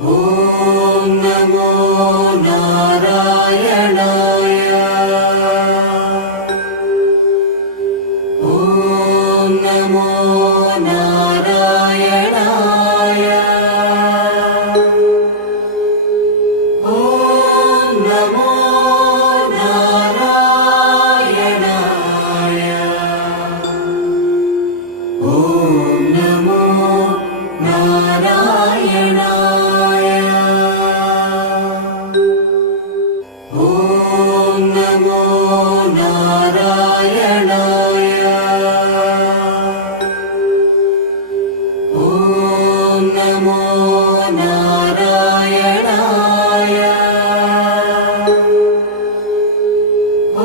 ஓம் நமோ நாராயணாய. ஓம் நமோ நாராயணாய. ஓம் நமோ நாராயணாய. ஓம் நமோ நாராயணாய. ஓம் நமோ நாராயணாய. ஓம் நமோ நாராயணாய.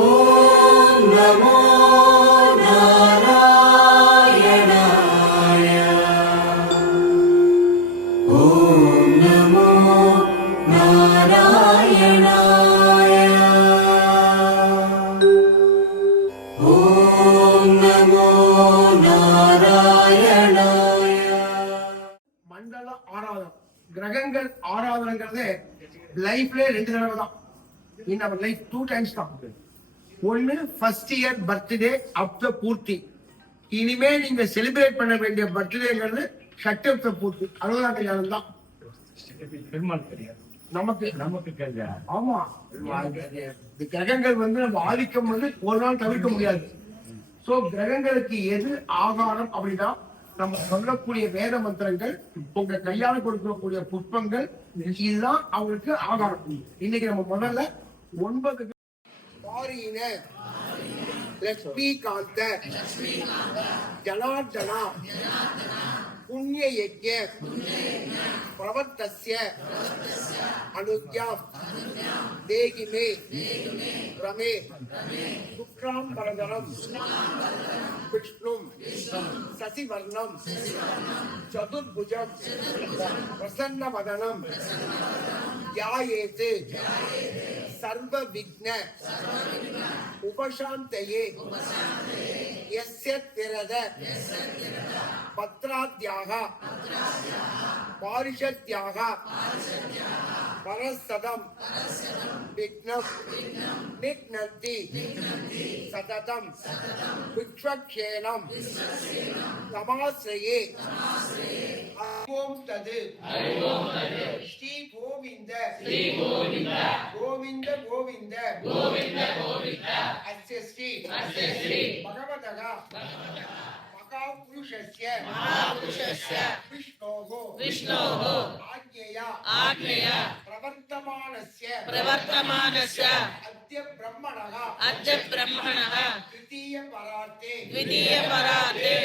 ஓம் நமோ நாராயணாய. ஓம் நமோ நாராயணாய. ஓம் நமோ நாராயணாய. மண்டல ஆராதனம், கிரகங்கள் ஆராதனைங்கிறது லைஃப்ல 2 தடவை தான். இன் அவர் லைஃப் 2 டைம்ஸ் தான். ஒன்னு ஃபர்ஸ்ட் இயர் பர்த்டே அப்த பூர்த்தி. இனிமே நீங்க செலிப்ரேட் பண்ண வேண்டிய பர்த்டேங்கிறது சட்டப்த பூர்த்தி, 60ஆம் கல்யாணம் தான். பெருமாள் தெரியாது நமக்கு ஆமா, இந்த கிரகங்கள் நம்ம ஆதிக்கம் ஒரு நாள் தவிர்க்க முடியாது. சோ கிரகங்களுக்கு எது ஆகாரம் அப்படின்னா நம்ம சொல்லக்கூடிய வேத மந்திரங்கள், உங்க கையால கொடுக்கக்கூடிய புஷ்பங்கள், இதுதான் அவங்களுக்கு ஆகாரம். இன்னைக்கு நம்ம முதல்ல 9 பாரியின லட்சுமி காந்த ஜனார்தனா புண்ணிய யஜ்ஞ பிரவர்த்தஸ்ய அனுத்யாம் தேகி மே ரமே சுக்ராம் பரதரம் விஷ்ணும் சசிவர்ணம் சதுர்புஜம் பிரசன்ன வதனம் யாயேத் சர்வ விக்ன உபசாந்தயே யஸ்ய திரத பத்ராத்யாக பாரிஷத்யாக பரசதம் விக்னம் நிக்னந்தி சததம் விக்ஷ்வக்ஷேணம் தமாஸ்ரயே. ஓம் தது ஸ்ரீ கோவிந்த கோவிந்த கோவிந்த அஸ்ய ஸ்ரீ பகவதः महापुरुषस्य विष्णोः आज्ञया प्रवर्तमानस्य अद्य ब्रह्मणः द्वितीय परार्थे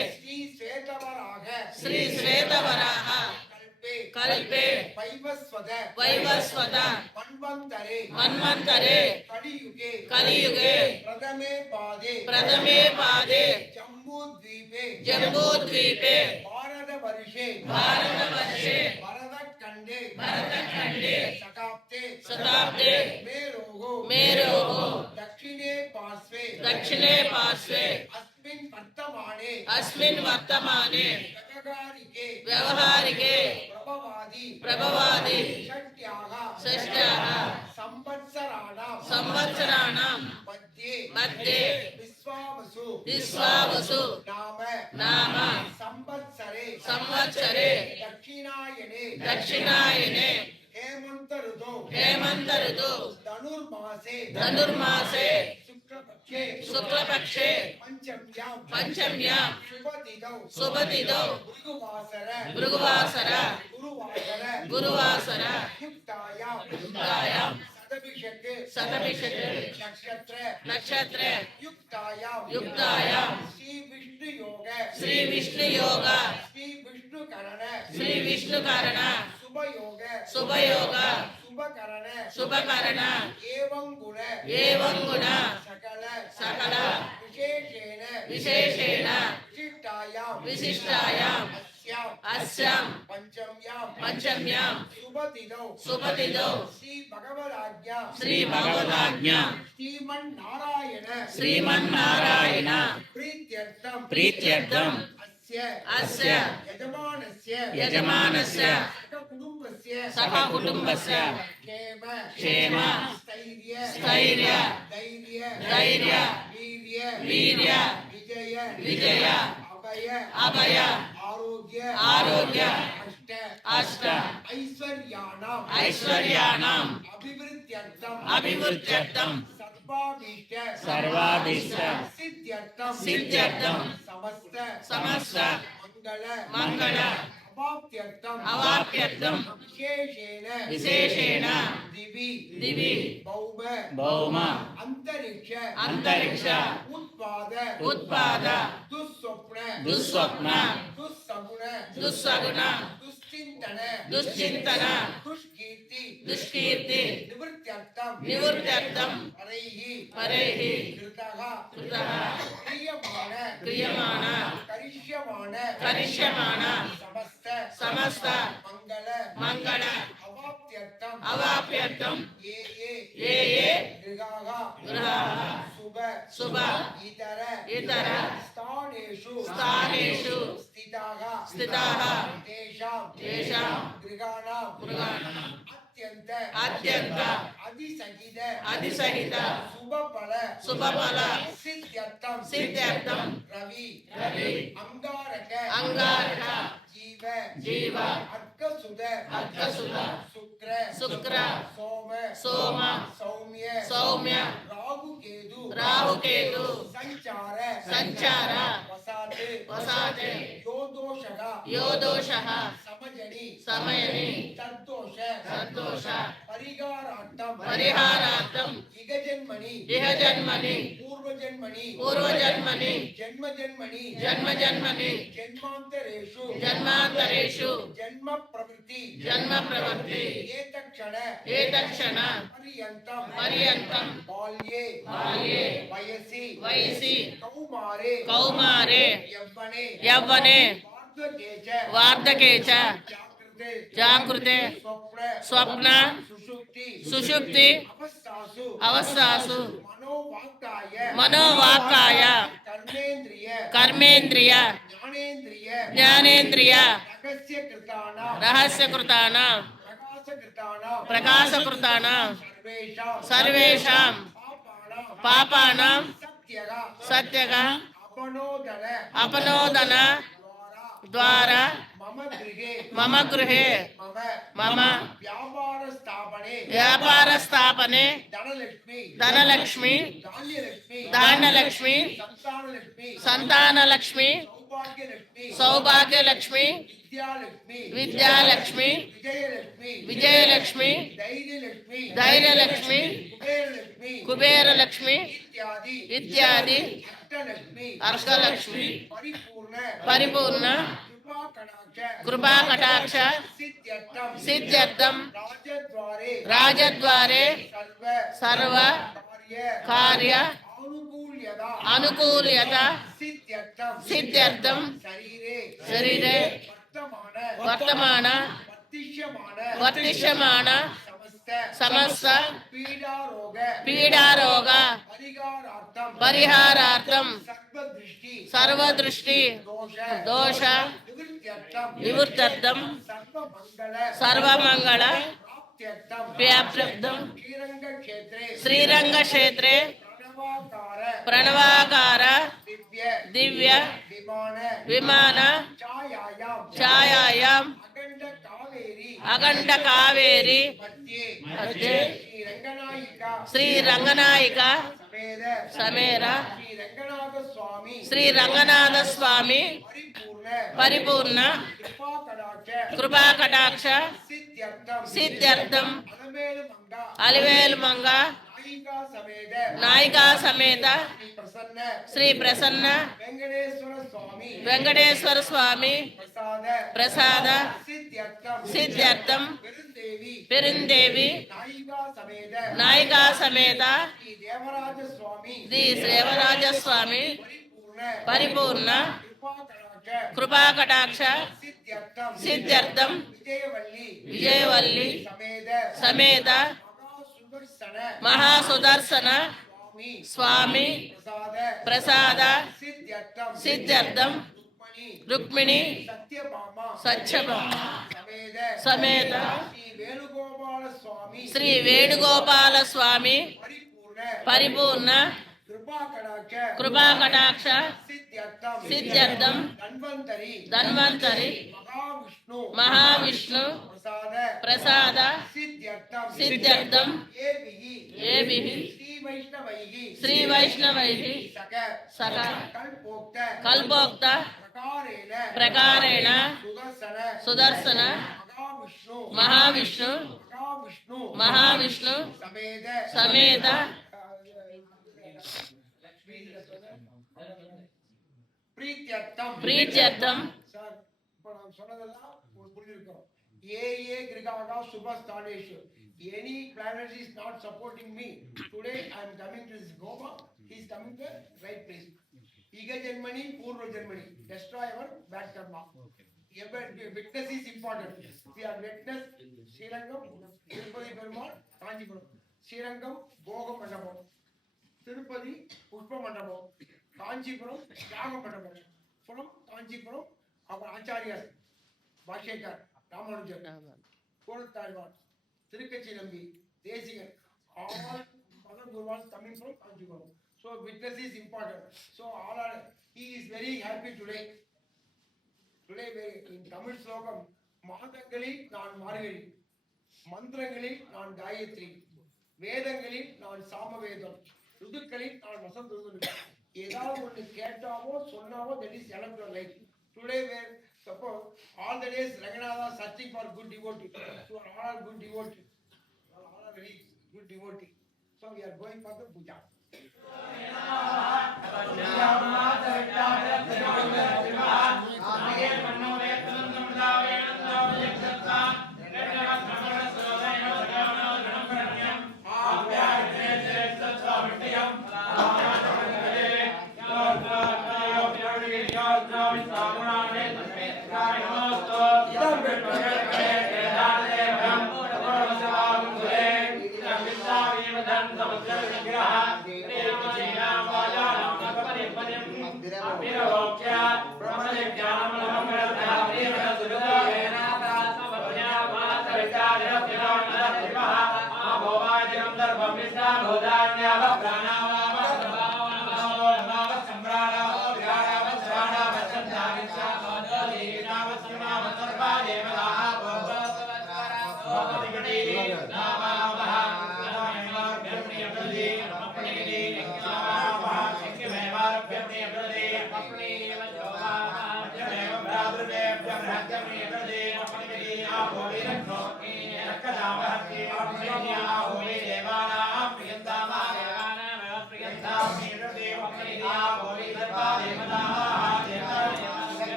श्री श्वेतवराह कल्पे वैवस्वत मन्वन्तरे कलियुगे प्रथमे पादे जम्बूद्वीपे भारतवर्षे भरतखण्डे शताब्दे मेरोः दक्षिणे पार्श्वे अस्मिन् वर्तमाने व्यवहारिके प्रभवादि षष्ट्याः संवत्सराणां मध्ये विश्वावसु नाम संवत्सरे दक्षिणायने हेमन्त ऋतौ धनुर्मासे शुक्लपक्षे पंचम्यां शुभतिथौ भृगुवासर गुरुवासर युक्तायां शतभिषक् नक्षत्र युक्तायां श्री विष्णुयोग श्री विष्णुकरण शुभयोग शुभकरण एवं गुण सकल विशेषेण विशिष्टायां अस्यां पंचम्यां शुभतिथौ श्री भगवदाज्ञा श्रीमन्नारायण प्रीत्यर्थम अस्य यजमानस्य सह कुटुम्बस्य क्षेम स्थैर्य धैर्य वीर्य विजय अभय आरोग्य अष्ट ऐश्वर्याणाम् अभिवृद्ध्यर्थं सर्वाभीष्ट सिद्ध्यर्थं समस्त मंगल अवाप्यर्थं विशेषेण दिवि भौम अंतरिक्ष उत्पाद दुःस्वप्न दुःसगुण दुश्चिंतन दुष्कीर्ति निवृत्त्यर्थं परैः कृतः क्रियमाण करिष्यमाण समस्त मंगल अवाप्यर्थं ये गृहाः शुभ इतर स्थानेषु स्थिताः तेषां गृहाणाम् अत्यंत अधिसहित शुभफल सिद्ध्यर्थं रवि अंगारक जीव अर्कसुद शुक्र सोम सौम्य राहुकेतु संचार वसात योदोषः समयनि तद्दोष परिहारार्थं इह जन्मनि पूर्वजन्मनि जन्मजन्मनि जन्मान्तरेषु जन्म प्रवृत्ति एतक्षण पर्यन्तं बाल्ये वयसि कौमारे यौवने वार्धके च जागृते स्वप्न सुषुप्ति अवस्थासु मनोवाक्काय कर्मेन्द्रिय ज्ञानेन्द्रिय रहस्यकृतानां प्रकाशकृतानां सर्वेषां पापानां सत्यग अपनोदन द्वारा मम गृहे मम व्यापार स्थापने धनलक्ष्मी धान्यलक्ष्मी संतानलक्ष्मी सौभाग्यलक्ष्मी विद्यालक्ष्मी विजयलक्ष्मी धैर्यलक्ष्मी कुबेरलक्ष्मी इत्यादि अष्टलक्ष्मी परिपूर्ण कृपा कटाक्ष सिद्ध्यर्थं राजद्वारे सर्व कार्य अनुकूल्यता सिद्ध्यर्थं शरीरे वर्तमान वर्तिष्यमान समस्त पीडारोग परिहारार्थं सर्वदृष्टि दोष निवृत्त्यर्थं सर्वमंगल व्याप्त्यर्थं श्रीरंगक्षेत्रे प्रणवाकार दिव्य विमान छायायां अखंड कावेरी मध्ये श्री रंगनायिक समेत श्री रंगनाथ स्वामी परिपूर्ण कृपा कटाक्ष सिद्ध्यर्थं अलिवेल मंगा नायिका समेत श्री प्रसन्न वेंकटेश्वर स्वामी प्रसाद सिद्ध्यर्थं पेरुंदेवी नायिका समेत श्री देवराज स्वामी परिपूर्ण कृपा कटाक्ष सिद्ध्यर्थं विजयवल्ली समेत महासुदर्शन स्वामी प्रसाद सिद्ध्यर्थं ருக்மிணி சத்யபாமா சத்யபாமா சமேத சமேத ஸ்ரீ வேணுகோபால சுவாமி శ్రీ వేణుగోపాల స్వామి பரிபூர்ண పరిపూర్ణ కృపా కటాక్ష కృపా కటాక్ష సిద్ధ్యర్థం ధన్వంతరి ధన్వంతరి మహావిష్ణు ప్రసాద సిద్ధ్యర్థం ఏభిః శ్రీ వైష్ణవైః సక కల్పోక్త ప్రకారేణ సుదర్శన మహావిష్ణు మహావిష్ణు సమేత ప్రీత్యర్థం சார் இப்போ நான் சொன்னதெல்லாம் உங்களுக்கு புரிஞ்சிருக்கும். ஏ கிரகாக சுபஸ்தானேஷு any planet is not supporting me today. I am coming to this Goma. He is coming to the right place. Iga Janmani, Purva Janmani. Destroy our bad karma. Witness is important. We are witness Srirangam, Tirupati Perumal, Kanchipuram. Srirangam, Bhoga Mandapam. Tirupati, Pushpa Mandapam. Kanchipuram, Yaga Mandapam. From Kanchipuram, our Acharyas, Bhashekar, Ramanujan, Korattarwan, Tirukachilambhi, Desigan, all other Gurus coming from Kanchipuram. So witness is important. So all are, he is very happy today. Today in Tamil Slokam, Mahatangali, non Margari, Mantrangali, non Gayatri, Vedangali, non Samavedam, Rudukali, non Vasantudu. ஏதாவது ஒன்று கேட்டாவோ சொன்னாவோ that is electoral right. Today where suppose all the days Ranganatha searching for good devotee. So all are good devotee. All are very good devotee. So we are going for the puja.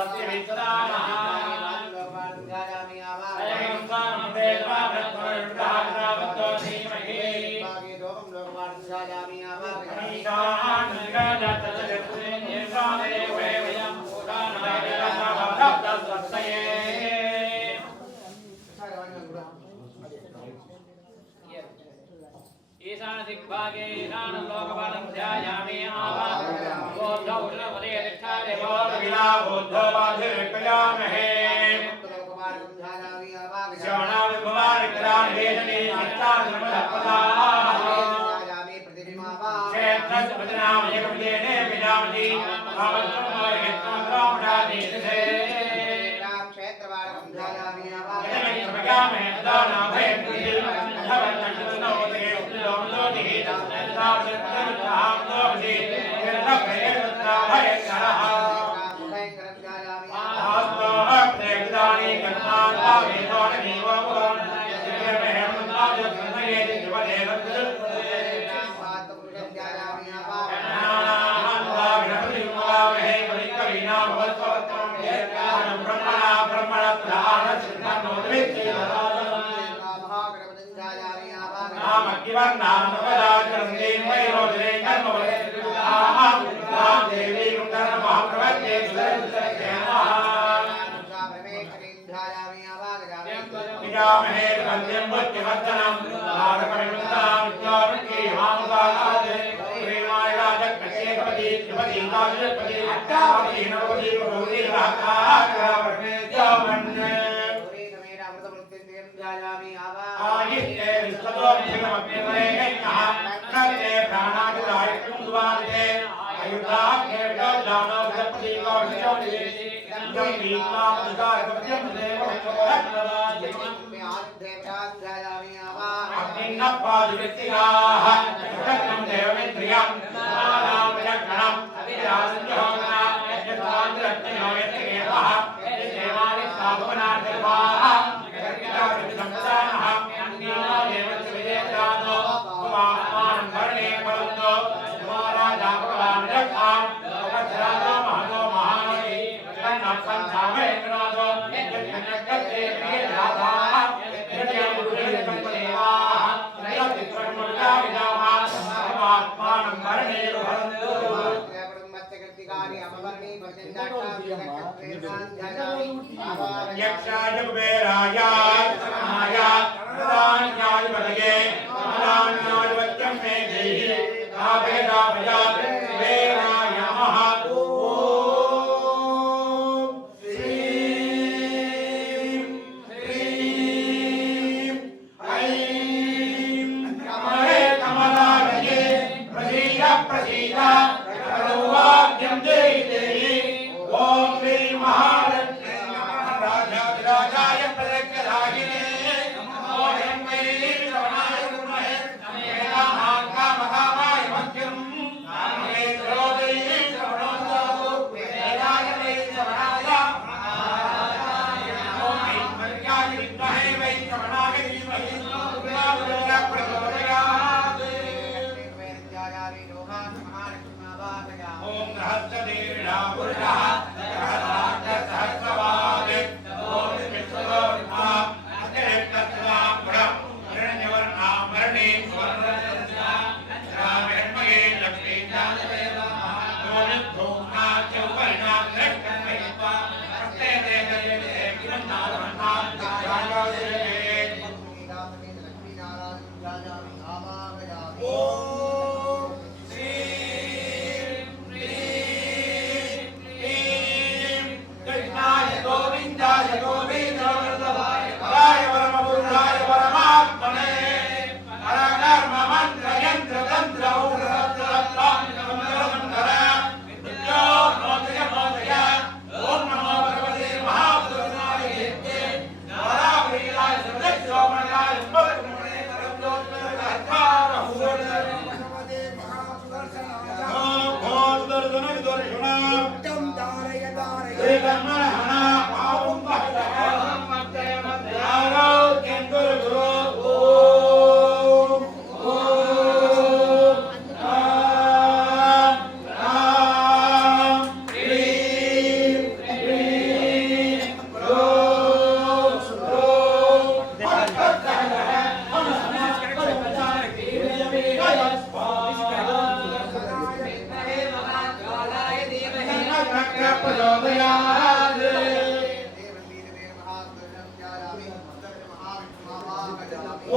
Sati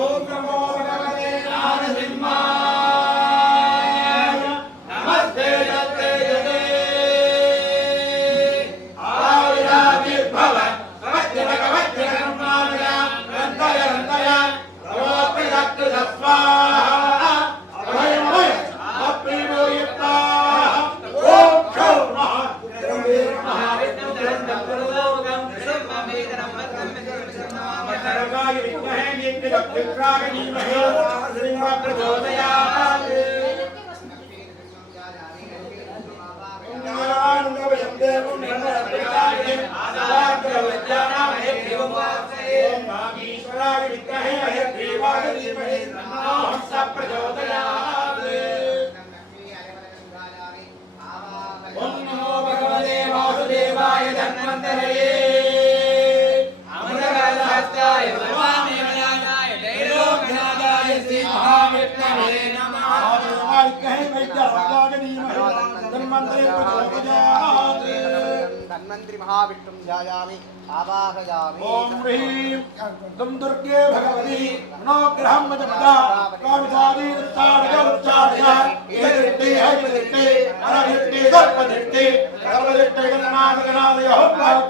ओम नमो भगवते नारसिंहाय स्वाहा अभयं अभयं अप्रियो यत्ता ओम क्षौ नमः सर्गाय विद्महे नित्यदक्षिणाय धीमहि तन्नो प्रचोदयात् नारायणं देवं नमस्कृताय आदाग्रवज्जानामहे देवमासे ओम नागेश्वराय विद्महे हयग्रीवाय धीमहि तन्नो हंसः प्रचोदयात् ओम नमो भगवते वासुदेवाय धन्वन्तरये अमृतकलशाय सर्वामेवयाय त्रैलोक्यनाथाय श्री महाविष्णवे नमः आवाय कहे वैद्यरागाय धीमहि धन्वन्तरे प्रचोदयात् धन्वंतरि महाविष्णुं ध्यायामि आवाहयामि ओम ह्रीं दुम दुर्गे भगवती मनोग्रहं मदपदा कामितादि उच्चारय यदिष्टे हयदिष्टे अरहिष्टे सर्पदिष्टे सर्वदिष्टे गणनादयो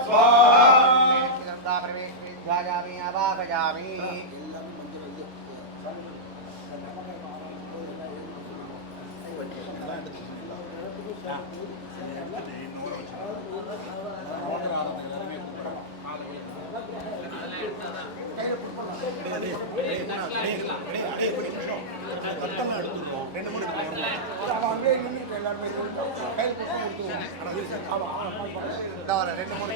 स्वाहा ध्यायामि आवाहयामि ரெண்டு மூணு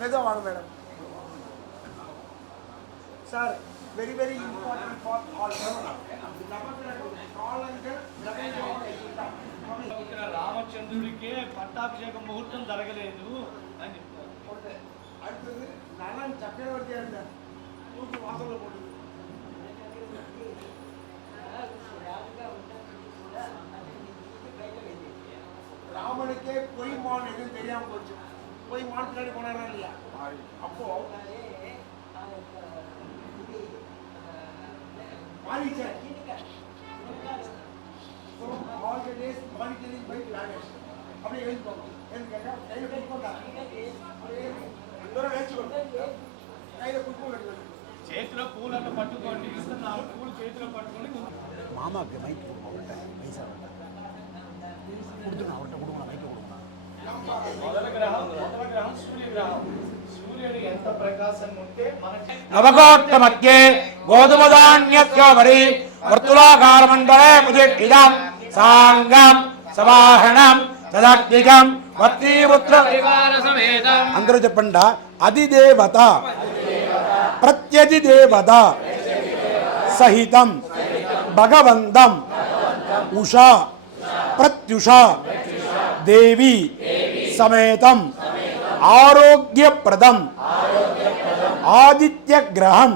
மெதுவாக madam sir very very important for all రామచంద్రుడికే పట్టాభిషేక ముహూర్తం జరగలేదు అని చెప్తారు. அடுத்தது நலன் சக்கரவர்த்தியா இருந்தார் தூக்கு வாசல்ல போட்டு ராமனுக்கே பொய் மான் எதுவும் தெரியாம போச்சு பொய் மான் பின்னாடி போனாரா இல்லையா அப்போ மாரிச்சர் all the days monitoring by planners அப்படியே எழுதி போகும் எழுதி கேட்டா கையில குடுப்பா கையில குடுப்பா చేతిలో పూలను పట్టుకోండి ఇస్తున్నారు పూలు చేతిలో పట్టుకొని மாமாக்கு மைக் கொடுங்க பைசா கொடுத்துருங்க அவர்கிட்ட கொடுங்க மைக் கொடுங்க మొదల గ్రహం సూర్యగ్రహం సూర్యుడు ఎంత ప్రకాశం ఉంటే మనకి नवकोट्ट मध्ये गोधुमधान्यस्योपरि वर्तुलाकारमण्डले प्रतिष्ठितं साङ्गं सवाहनं तदग्निकं वत्नीपुत्र అందరూ చెప్పండి అధిదేవత ప్రత్యధిదేవత సహితం భగవంతం ఉషా ప్రత్యుషా దేవి సమేతం ఆరోగ్యప్రదం ఆదిత్యగ్రహం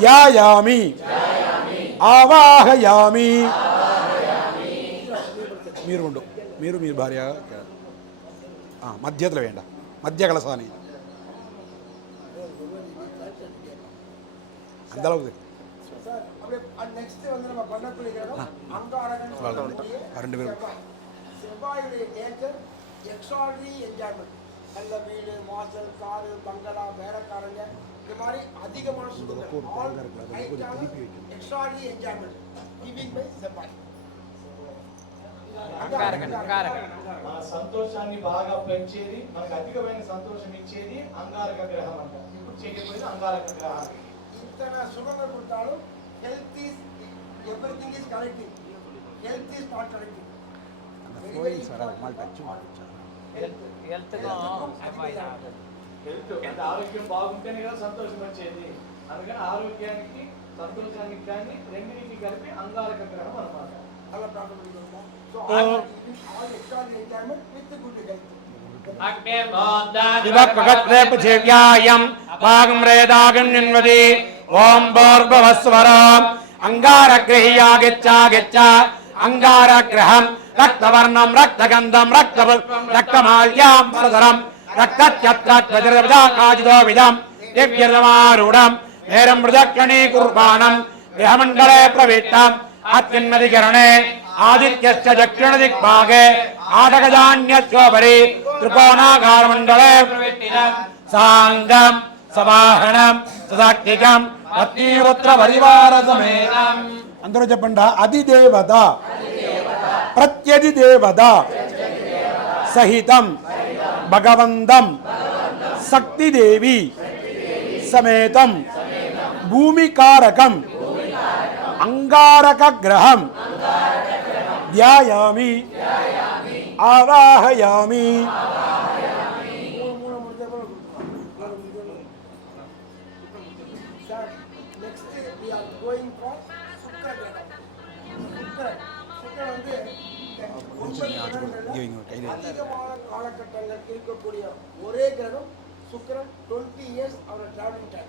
ధ్యాయామి ఆవాహయామి మీరు ఉండు మీరు మీరు భార్య మధ్యలో వేయండి మధ్య కలసాని அந்த சார் அப்படியே நெக்ஸ்ட் வந்து நம்ம பண்ணக்கூடிய கிரகம் அங்காரகன் ரெண்டு பேரும் செவ்வாயுடைய நேச்சர் எக்ஸ்ட்ராடனரி என்ஜாய்மெண்ட் நல்ல வீடு வாசல் காரு பங்களா வேலைக்காரங்க இந்த மாதிரி அதிகமான எக்ஸ்ட்ராடனரி என்ஜாய்மெண்ட் கிவிங் பை செவ்வாய் మన సంతోషాన్ని బాగా పెంచేది మనకు అధికమైన సంతోషం ఇచ్చేది అంగారక గ్రహం అంట ఇప్పుడు చేయకపోయిన అంగారక గ్రహం இத்தனை சுகங்கள் கொடுத்தாலும் health is everything is correcting health is not correcting health అంటే ఆరోగ్యం బాగుంటేనే కదా సంతోషం వచ్చేది అందుకని ఆరోగ్యానికి సంతోషానికి కానీ రెండింటికి కలిపి అంగారక గ్రహం అన్నమాట అలా problem so all extra enjoyment with good health पृथिव्यायम् वाग्म्रेदागन्यन्वति ॐ भूर्भुवस्वरम् अङ्गारगृह्यागिच्छ अङ्गारग्रहम् रक्तवर्णम् रक्तगन्धम् रक्तमाल्याम् वरदरम् रक्तत्यत्राकाजितोविदम् दिव्यतमारूढम् नेरम् मृदक्षणी कुर्बाणम् गृहमण्डले प्रविष्टम् अत्युन्नतिकरणे आदित्यस्य दक्षिणदिग्भागे आटगजान्यस्योपरि त्रिकोणाकारमण्डले साङ्गं सवाहनं सदाक्तिकं पत्नीपुत्रपरिवारसमेतम् అందరూ చెప్పండి అధిదేవత ప్రత్యధిదేవత సహితం భగవంతం శక్తిదేవి సమేతం భూమికారకం అంగారక గ్రహం ధ్యాయామి ఆవాహయామి. Next we are going for Shukra Graham. Shukra வந்து அதிகமான காலகட்டங்கள் இருக்கக்கூடிய ஒரே கிரகம் శుక్రన్ 20 years అవర్ ట్రావెలింగ్ టైం.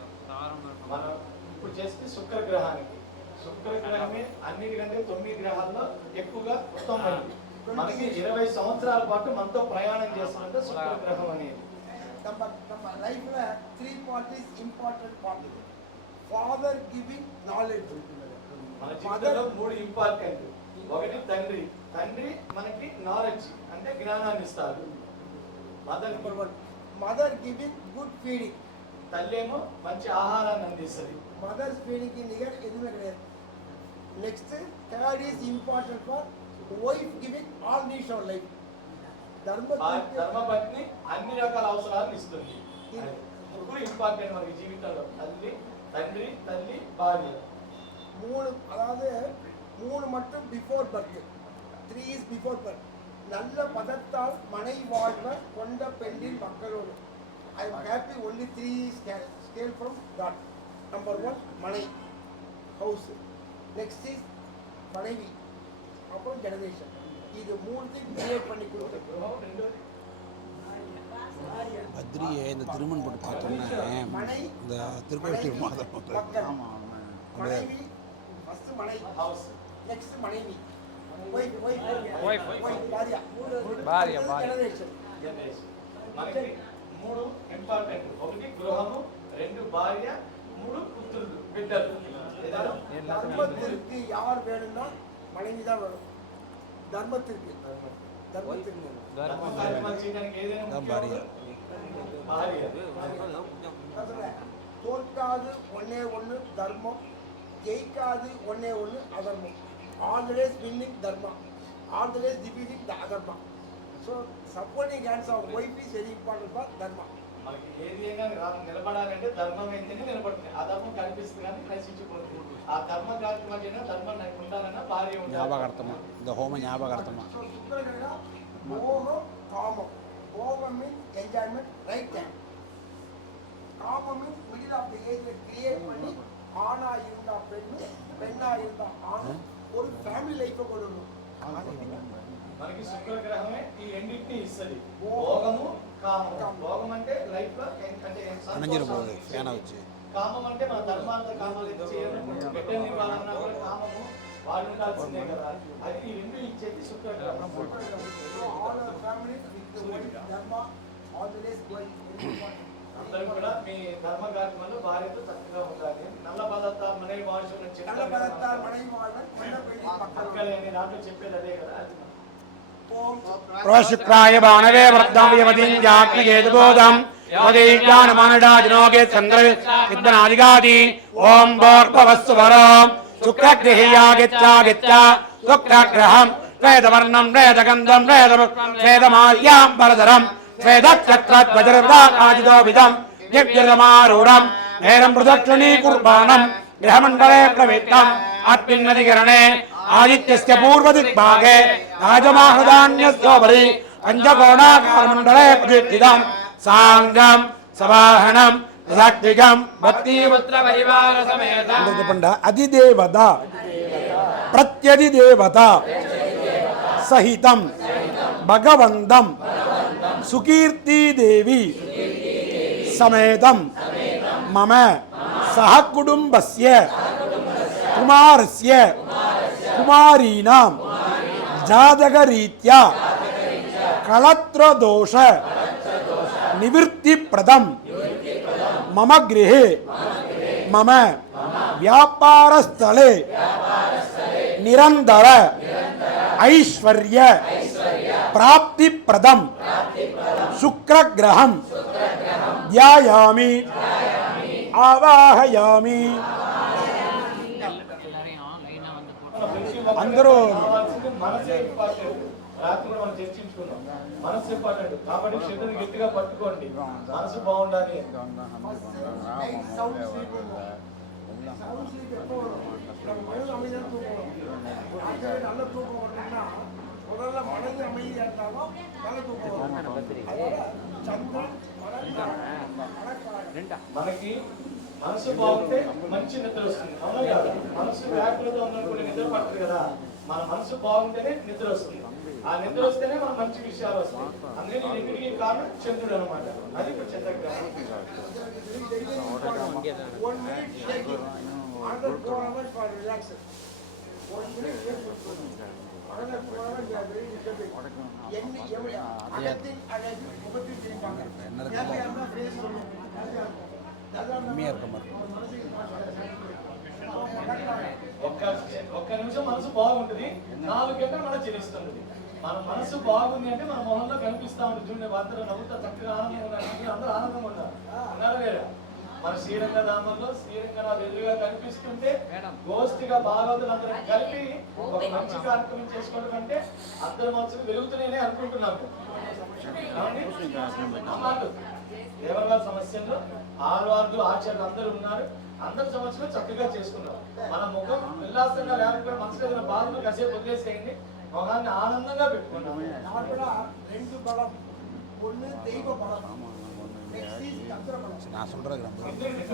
మనం ఇప్పుడు చేస్తే శుక్రగ్రహానికి శుక్రగ్రహమే అన్నిటికంటే 9 గ్రహాల్లో ఎక్కువగా ఉత్తమమైనది. మనకి 20 సంవత్సరాల పాటు మనతో ప్రయాణం చేస్తుంటే శుక్రగ్రహం అనేది நம்ம லைஃப்ல 3 part is important part. Father giving knowledge. మన జీవితంలో 3 ఇంపార్టెంట్. ఒకటి తండ్రి. తండ్రి మనకి నాలెడ్జ్ అంటే జ్ఞానాన్ని ఇస్తారు. Mother giving good feeding. తల్లేమో మంచి ఆహారాన్ని అందిస్తుంది. మదర్స్ ఫీడింగ్ కి నిగర్ ఎదుమే లేదు. Next third is important for wife giving all needs of life. ధర్మపత్ని అన్ని రకాల అవసరాలను ఇస్తుంది. ముగ్గురు ఇంపార్టెంట్ మనకి జీవితంలో. తండ్రి తల్లి భార్య. அதாவது 3 மட்டும் before birth. 3 is before birth. நல்ல பதத்தால் மனை வாழ்வ கொண்ட பெண்ணின் மக்களோடு. I am happy only 3 scale from God. Number 1 மனை ஹவுஸ். நெக்ஸ்ட் இஸ் மனைவி. அப்புறம் ஜெனரேஷன். இது 3 கிரியேட் பண்ணி கொடுத்துருக்கோம். ரெண்டாவது பத்ரியை இந்த திருமண் போட்டு பார்த்தோம்னா இந்த திருக்கோயில் மாதம் மனைவி ஃபர்ஸ்ட் மனை ஹவுஸ். நெக்ஸ்ட் மனைவி భార్య జనరేషన్. మనకి 3 ఇంపార్టెంట్. ఒకటి గృహము, 2 భార్య, 3 పుత్రులు బిడ్డలు. ధర్మத்திற்கு யார் வேணும்னா மனைவி தான் வேணும். ధర్మத்திற்கு தோற்காது ஒன்னே ஒன்று தர்மம், ஜெயிக்காது ஒன்னே ஒன்று அதர்மம். Always winning dharma, always defeating the adharma. So supporting hands of wife is very important for dharma. మనకి ఏది అయినా నిలబడాలంటే ధర్మం అయితేనే నిలబడుతుంది. అధర్మం కనిపిస్తుంది కానీ నశించిపోతుంది. ఆ ధర్మ కార్యక్రమాలైనా ధర్మం ఉండాలన్నా భార్య ఉండాలి. ஞாபகார்த்தமா இந்த ஹோம ஞாபகார்த்தமா. So சுக்கிரகிரக மோகம் காமம். மோகம் means enjoyment, right time. காமம் means middle of the age create பண்ணி ஆணா இருந்தா பெண்ணு, பெண்ணா இருந்தா ஆணு ஒரு ఫ్యామిలీ లైఫ్ కొడు. మనకి శుక్రగ్రహమే ఈ రెండింటిని ఇస్తుంది. భోగము కామము. భోగం అంటే లైఫ్ లో అంటే అణంజిరపోదు ఫ్యాన్ వచ్చి. కామం అంటే మన ధర్మాంత కామాలు చేయడం. బిడ్డని వాళ్ళన్నా కూడా కామము వాళ్ళు ఉండాల్సిందే కదా. అది ఈ రెండు ఇచ్చేది శుక్రగ్రహం. ఆల్ ఫ్యామిలీ విత్ ధర్మ ఆల్వేస్ గోయింగ్. అందరూ కూడా మీ ధర్మ కార్యక్రమంలో భార్యతో చక్కగా ఉండాలి. నల్ల పదార్థాలు మనవి వాడుతున్న నల్ల పదార్థాలు మనవి వాడడం కొండ పెళ్లి పక్కన దాంట్లో చెప్పేది అదే కదా. ప్రోశుక్రాయ బాణవే వృద్ధంయమతింజాగ్నికేతుబోధం యోగీజ్ఞానమానడాజనోగే చంద్ర విద్వనాదిగాది ఓం భోర్భవస్సు వరం శుక్రగ్రహీయాగిత్యాగిత్య శుక్రగ్రహం వేదవర్ణం వేదగంధం వేదమాల్యాం వరదరం వేదక్షత్రధ్వజర్వాకాజితో దివ్యరమారూఢం నేరం ప్రదక్షిణీకుర్బాణం గృహమండలే ప్రవిత్తం అత్యున్నతికరణే ఆదిత్యస్య పూర్వదిగ్భాగే రాజమాహృదాన్యస్యోపరి పంచకోణాకారమండలే ప్రతిష్ఠితం సాంగం సవాహనం సాత్వికం భక్తిపుత్ర పరివార సమేతం. చెప్పండి అధిదేవత ప్రత్యధిదేవత సహితం భగవంతం సుకీర్తిదేవి సమేతం మమ సహ కుటుంబస్య కుమారస్య కుమారీణాం జాతకరీత్యా కళత్రదోష నివృత్తిప్రదం మమ గృహే మమ వ్యాపారస్థలే నిరంతర ఐశ్వర్య ప్రాప్తి ప్రదం శుక్రగ్రహం ధ్యాయామి ఆవాహయామి. అందరూ కావాల్సింది మనసే ఇంపార్టెంట్. రాత్రి కూడా మనం చర్చించుకున్నాం, మనసు ఇంపార్టెంట్. కాబట్టి శ్రద్ధను గట్టిగా పట్టుకోండి, మనసు బాగుండాలి. మనకి మనసు బాగుంటే మంచి నిద్ర వస్తుంది, అవునా కదా? మనసు వ్యాకులతో ఉన్నప్పుడు నిద్ర పడుతుంది కదా. మన మనసు బాగుంటేనే నిద్ర వస్తుంది, ఆ నిద్ర వస్తేనే మన మంచి విషయాలు వస్తాయి. అందుకే నేను ఇంటికి కారణం చంద్రుడు అనమాట. అది ఇప్పుడు చంద్రగ్రహం. ఒక్క నిమిషం మనసు బాగుంటుంది, 4 గంటలు మనం జీవిస్తుంది. మన మనసు బాగుంది అంటే మన మొహంలో కనిపిస్తా ఉంటుంది. చూడండి, అందరూ నవ్వుతా చక్కగా ఆనందంగా ఉన్నారు, అందరూ ఆనందంగా ఉన్నారు, అన్నారు లేదా? మన శ్రీరంగ ధామంలో శ్రీరంగనాథ్ ఎదురుగా కనిపిస్తుంటే గోష్ఠిగా భాగవతులు అందరం కలిపి ఒక మంచి కార్యక్రమం చేసుకోవడం అంటే అందరి మనసులు వెలుగుతున్నాయని అనుకుంటున్నాము. దేవరవారి సమస్యల్లో ఆళ్వార్లు ఆచార్యులు అందరూ ఉన్నారు, అందరి సమస్యలు చక్కగా చేసుకున్నాం. మన ముఖం ఉల్లాసంగా లేకపోతే మనసులో ఏదైనా బాధలు కాసేపు వదిలేసేయండి, ముఖాన్ని ఆనందంగా పెట్టుకున్నాం. రెండు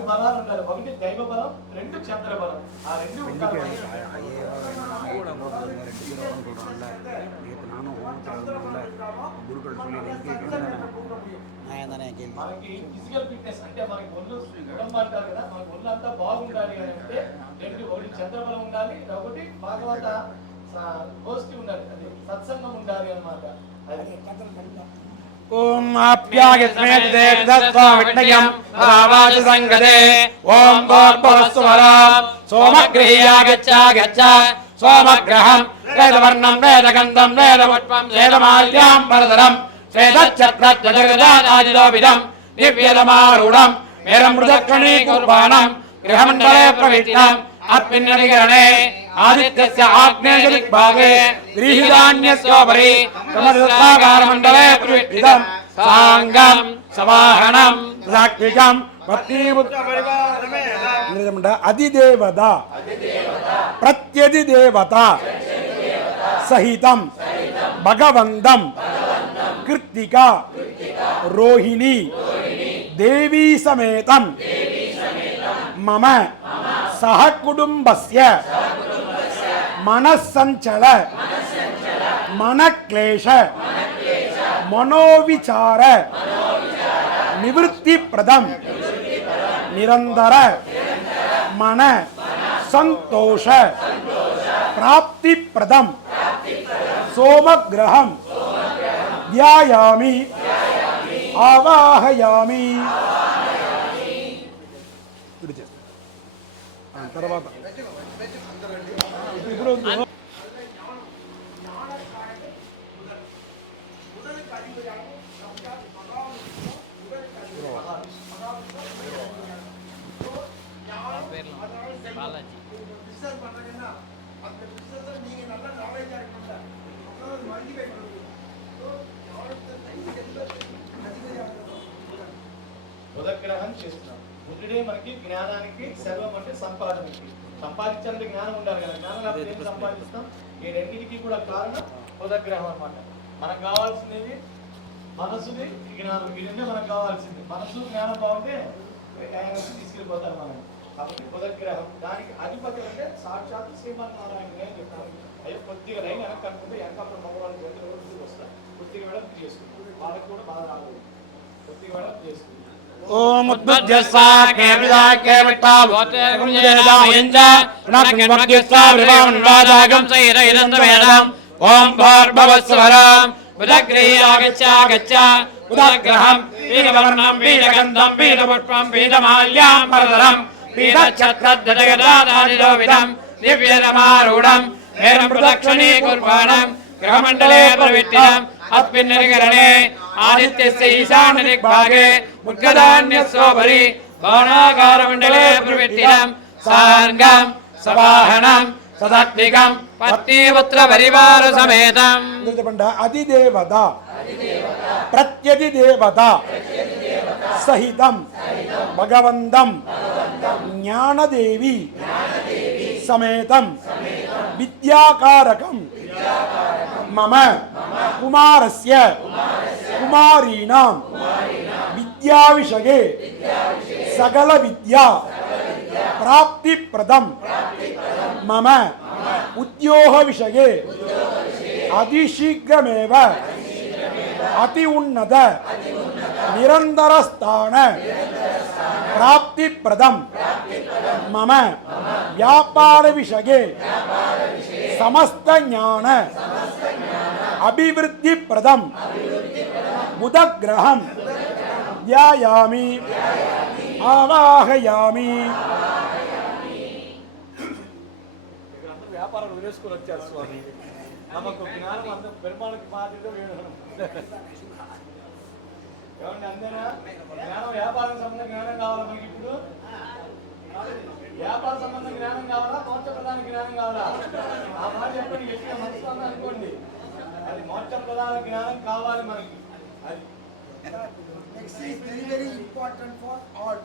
బలాలు ఉండాలి, ఒకటి దైవ బలం, 2 చంద్ర బలం. ఆ 2 ఉండాలి. మనకి ఫిజికల్ ఫిట్నెస్ అంటే మనకి ఒళ్ళు కుటుంబం అంటారు కదా, మనకి ఒళ్ళు అంతా బాగుండాలి అని అంటే 2, ఒకటి చంద్రబలం ఉండాలి, ఒకటి భాగవత గోష్ఠి ఉండాలి, అది సత్సంగం ఉండాలి అన్నమాట. అది ఓం ఆప్యాయస్మే దేవదత్తా విష్ణయం భావాచ సంగదే ఓం భోర్భవస్వర సోమగృహ్యాగచ్చ గచ్చ సోమగ్రహం వేదవర్ణం వేదగంధం వేదపుష్పం వేదమాల్యాం పరదరం వేదఛత్రజగదానాదిలోవిదం దివ్యరమారూఢం మేరమృదక్షిణీ కుర్బాణం గృహమండలే ప్రవిష్టం ఆత్మన్యధికరణే ఆదిత్యస్య ఆగ్నేయదిగ్భాగే గ్రీహిదాన్యస్యోపరి సమదృష్టాకారమండలే ప్రవిష్టితం సాంగం సవాహనం సాత్వికం అధిదేవత ప్రత్యధిదేవత సహితం భగవంతం కృత్తిక రోహిణి దేవీ సమేతం మమ సహ కుటుంబస్య మనస్సంచల మనక్లేశ మనోవిచార నివృత్తి ప్రదం నిరంతర మన సంతోష ప్రాప్తి ప్రదం సోమగ్రహం ధ్యాయామి ఆవాహయామి. తర్వాత ఇప్పుడు బుధగ్రహం చేస్తున్నాం. బుధుడే మనకి జ్ఞానానికి సర్వం అంటే సంపాదనకి. సంపాదించాలంటే జ్ఞానం ఉండాలి కదా, జ్ఞానం లేకపోతే ఏం సంపాదిస్తాం? ఈ రెండింటికి కూడా కారణం బుధగ్రహం అన్నమాట. మనకు కావాల్సినది మనసుది, జ్ఞానం. ఈ రెండే మనకు కావాల్సింది. మనసు జ్ఞానం బాగుంటే తీసుకెళ్ళిపోతారు మనం. కాబట్టి బుధగ్రహం దానికి అధిపతి అంటే సాక్షాత్ శ్రీమన్నారాయణ అని చెప్తారు. అయ్యో కొద్దిగా లైన్ వెనక్కి అనుకుంటే వెనకాల మగవాళ్ళ జంతువులు కూడా వస్తారు, కొద్దిగా వెడల్పు చేసుకుంటారు, వాళ్ళకి కూడా బాగా రాలేదు, కొద్దిగా వెడల్పు చేసుకుంటారు. ఓం ఉద్బుజ్జస్సాకే విదాకే విట్టావోతే గుణజేదాయంచ నగ్నమగ్యస్సా వివాం వాదాగం సైరైరంతవేదం ఓం భోర్భవస్వరం బుధగ్రహ్యాగచ్చ గచ్చ బుధగ్రహం పీతవర్ణం పీతగంధం పీతపుష్పం పీతమాల్యాం పరదరం పీతఛత్రజగదానాదిలోవిదం దివ్యరమారూఢం నేరం ప్రదక్షిణే కుర్వాణం గ్రహమండలే ప్రవిట్టినం అస్మిన్ నిర్గరణే ఆదిత్యస్య ఈశాన్య దిగ్భాగే ముఖ్యధాన్యస్యోపరి బాణాకారమండలే ప్రవిట్టినం సాంగం సవాహనం సదత్వికం పత్నీపుత్ర పరివార సమేతం అధిదేవత ప్రత్యధిదేవత సహితం భగవంతం జ్ఞానదేవి సమేతం విద్యాకారకం మమ కుమారస్య కుమారీణాం విద్యావిషగే సకల విద్యా ప్రాప్తిప్రదం మమ ఉద్యోగ విషగే అతిశీఘ్రమేవ అతి ఉన్నత నిరంతర స్థాన ప్రాప్తిప్రదం మమ వ్యాపార విషగే సమస్త జ్ఞాన అభివృద్ధిప్రదం బుధగ్రహం ధ్యాయామి ఆవాహయామి. వ్యాపారం వదిలేసుకొని వచ్చారు స్వామి. నమ్మకు జ్ఞానం అంత పెరుమాళకి మాదిరిగా వేయడం ఏమండి అంతేనా? జ్ఞానం వ్యాపారం సంబంధం జ్ఞానం కావాలా మనకి? ఇప్పుడు వ్యాపార సంబంధం జ్ఞానం కావాలా, మోక్ష ప్రధాన జ్ఞానం కావాలా? ఆ మాట చెప్పండి, గట్టిగా మనసులో అనుకోండి. అది మోక్ష ప్రధాన జ్ఞానం కావాలి మనకి. అది Next is very very important for all.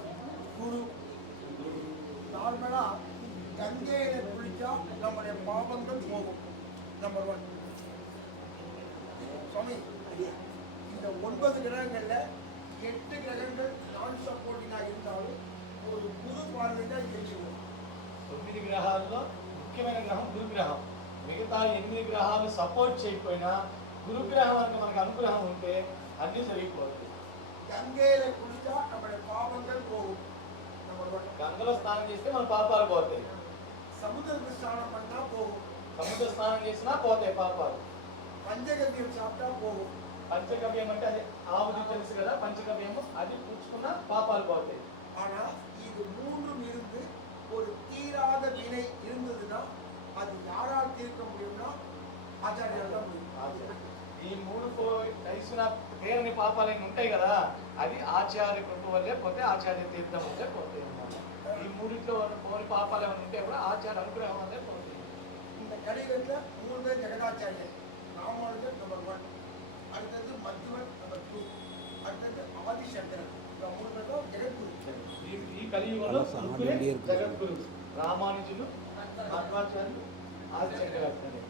Guru. நார்மலா கங்கையில குளிச்சா நம்முடைய பாவங்கள் போகும். நம்பர் 1. சுவாமி, இந்த 9 கிரகங்கள்ல 8 கிரகங்கள் நான் சப்போர்ட்டிங்கா இருந்தாலும் ஒரு குரு பார்வை தான் ஜெயிச்சுவோம். 9 గ్రహాల్లో ముఖ్యమైన గ్రహం గురు గ్రహం. మిగతా 8 గ్రహాలు సపోర్ట్ చేయకపోయినా గురు గ్రహం అంటే మనకు అనుగ్రహం ఉంటే అన్ని జరిగిపోతుంది. గంగేల కుளிச்சா நம்முடைய பாவங்கள் போகும். நம்பர் 1. గంగలో స్నానం చేస్తే మన పాపాలు పోతాయి. సముద్ర స్నానం பண்ணா போகும். సముద్ర స్నానం చేసినా పోతాయి పాపాలు. పంచగవ్యం சாப்பிட்டா போகும். పంచగవ్యం అంటే అది ఆవుది తెలుసు కదా, పంచగవ్యము అది పుచ్చుకున్న పాపాలు పోతాయి. ஆனா இது மூன்றும் இருந்து ஒரு தீராத வினை இருந்ததுன்னா அது யாரால் தீர்க்க முடியும்னா ஆச்சாரியால் தான் முடியும். ఈ మూడు కలిసిన తీరని పాపాలు ఉంటాయి కదా, అది ఆచార్య కృప వల్లే పోతే, ఆచార్య తీర్థం వల్లే పోతాయి అన్నమాట. ఈ మూడిట్లో పోని పాపాలు ఏమైనా ఉంటే కూడా ఆచార్య అనుగ్రహం వల్లే పోతాయి. இந்த கலியுகத்துல 3 பேர் ஜெகதாச்சாரியர். ராமானுஜர் நம்பர் 1, அடுத்தது மத்வன் நம்பர் 2, அடுத்தது ஆதிசங்கரன். இந்த 3 பேரும் ஜெகத்குரு. ఈ కలియుగంలో ముగ్గురే జగద్గురు, రామానుజులు, మధ్వాచార్యులు, ఆదిశంకరాచార్యులు.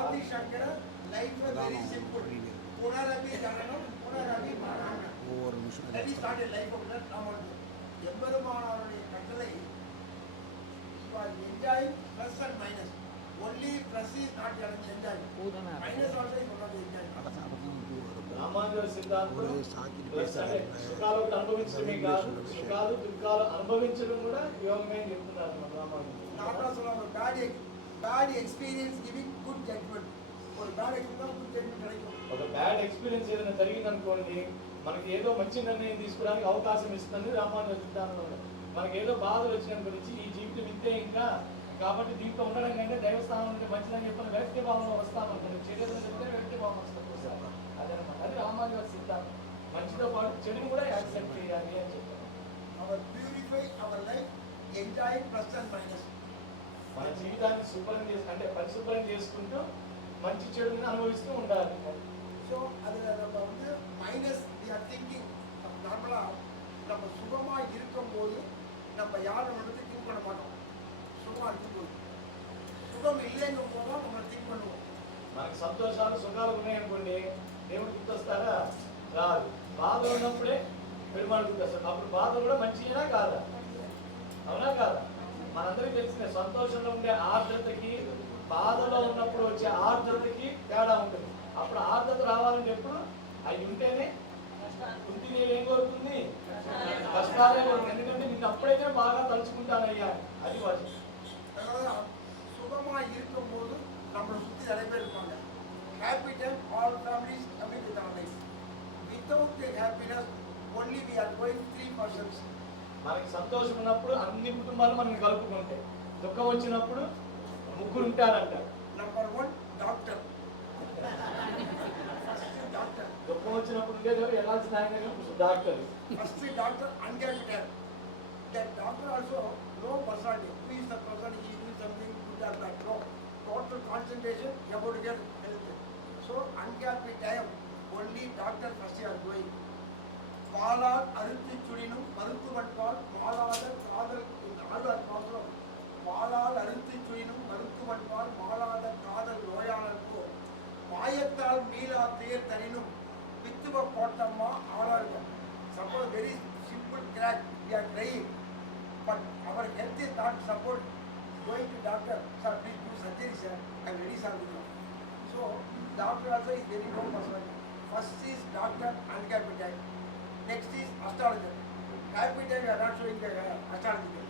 Adishankaran life very simple. புனரபி ஜனனம் புனரபி மரணம். ஒவ்வொரு நிமிஷம் That is not a life of that Ramanujar. எம்பெருமானாருடைய கட்டளை enjoy plus and minus. Only plus is not enjoy. Minus also is not enjoy. రామానుజుల సిద్ధాంతం ప్లస్ అంటే సుఖాలు అనుభవించడమే కాదు, సుఖాలు దుఃఖాలు అనుభవించడం కూడా యోగమే చెప్తున్నారు మన రామానుజులు. Bad experience giving good judgment. ஒரு bad experience good judgment கிடைக்கும். ఒక బ్యాడ్ ఎక్స్పీరియన్స్ ఏదైనా జరిగింది అనుకోండి, మనకి ఏదో మంచి నిర్ణయం తీసుకోవడానికి అవకాశం ఇస్తుంది రామానుజుల సిద్ధాంతంలో. మనకి ఏదో బాధలు వచ్చిన గురించి ఈ జీవితం ఇంతే ఇంకా, కాబట్టి దీంట్లో ఉండడం కంటే దైవస్థానం ఉంటే మంచిదని చెప్పిన వ్యక్తి భావంలో వస్తామనుకోండి, చెడు చెప్తే వ్యక్తి భావం వస్తుంది. అదనమాట, అది రామానుజుల సిద్ధాంతం. మంచితో పాటు చెడుని కూడా యాక్సెప్ట్ చేయాలి అని చెప్తారు. Our purify our life, enjoy plus and minus. మన జీవితాన్ని శుభ్రం చేసి అంటే పరిశుభ్రం చేసుకుంటూ మంచి చెడుని అనుభవిస్తూ ఉండాలి. So அதுல நம்ம வந்து மைனஸ் we are thinking நார்மலா நம்ம சுகமா இருக்கும்போது நம்ம யாரும் வந்து திங்க் பண்ண மாட்டோம். சுகமா இருக்கும்போது சுகம் இல்லைங்கும் போது தான் நம்ம திங்க் பண்ணுவோம். మనకు సంతోషాలు సుఖాలు ఉన్నాయనుకోండి, దేవుడు గుర్తొస్తారా? రాదు. బాధలు ఉన్నప్పుడే పెరుమాడు గుర్తొస్తారు. అప్పుడు బాధ కూడా మంచిగా కాదా? అవునా కాదా? మనందరికీ తెలిసిన సంతోషంలో ఉండే ఆర్ద్రతకి, బాధలో ఉన్నప్పుడు వచ్చే ఆర్ద్రతకి తేడా ఉంటుంది. అప్పుడు ఆర్ద్రత రావాలంటే ఎప్పుడు అవి ఉంటేనే కుంతి నీళ్ళు ఏం కోరుతుంది? కష్టాలే కోరుతుంది. ఎందుకంటే నిన్ను అప్పుడైతే బాగా తలుచుకుంటానయ్యా, అది వాటి. சுகமா இருக்கும்போது நம்மளை சுற்றி நிறைய பேர் இருப்பாங்க. Happy time all families coming with our life. Without the happiness only we are going 3%. మనకి సంతోషం ఉన్నప్పుడు అన్ని కుటుంబాలు మనల్ని కలుపుకుంటాయి, దుఃఖం వచ్చినప్పుడు ముగ్గురు ఉంటారంటారు. நம்ம దుఃఖం వచ్చినప్పుడు ఉండేది వెళ్ళాల్సిన ఆయన doctor. First doctor uncapitated. That doctor also no personality. Who is the person? He is doing something good or bad. No. Total concentration about to get health. So uncapitated. Only doctor first are going. பாலால் அறுத்து சுடினும் மருத்துவன்பால் மாலாத காதல் ஆழ்வார் பாசுரம். பாலால் அறுத்து சுடினும் மருத்துவன்பால் மாலாத காதல் நோயாளர்க்கோ மாயத்தால் மீளா துயர் தரினும் பித்துவ கோட்டம்மா ஆளார்கள். Suppose very simple crack, we are trying, but our health is not support going to doctor. Sir, please do surgery, sir. I am ready, sir. So doctor also is very low personality. First is doctor uncapitated. Next is astrologer. Capitated we are not showing the astrologer.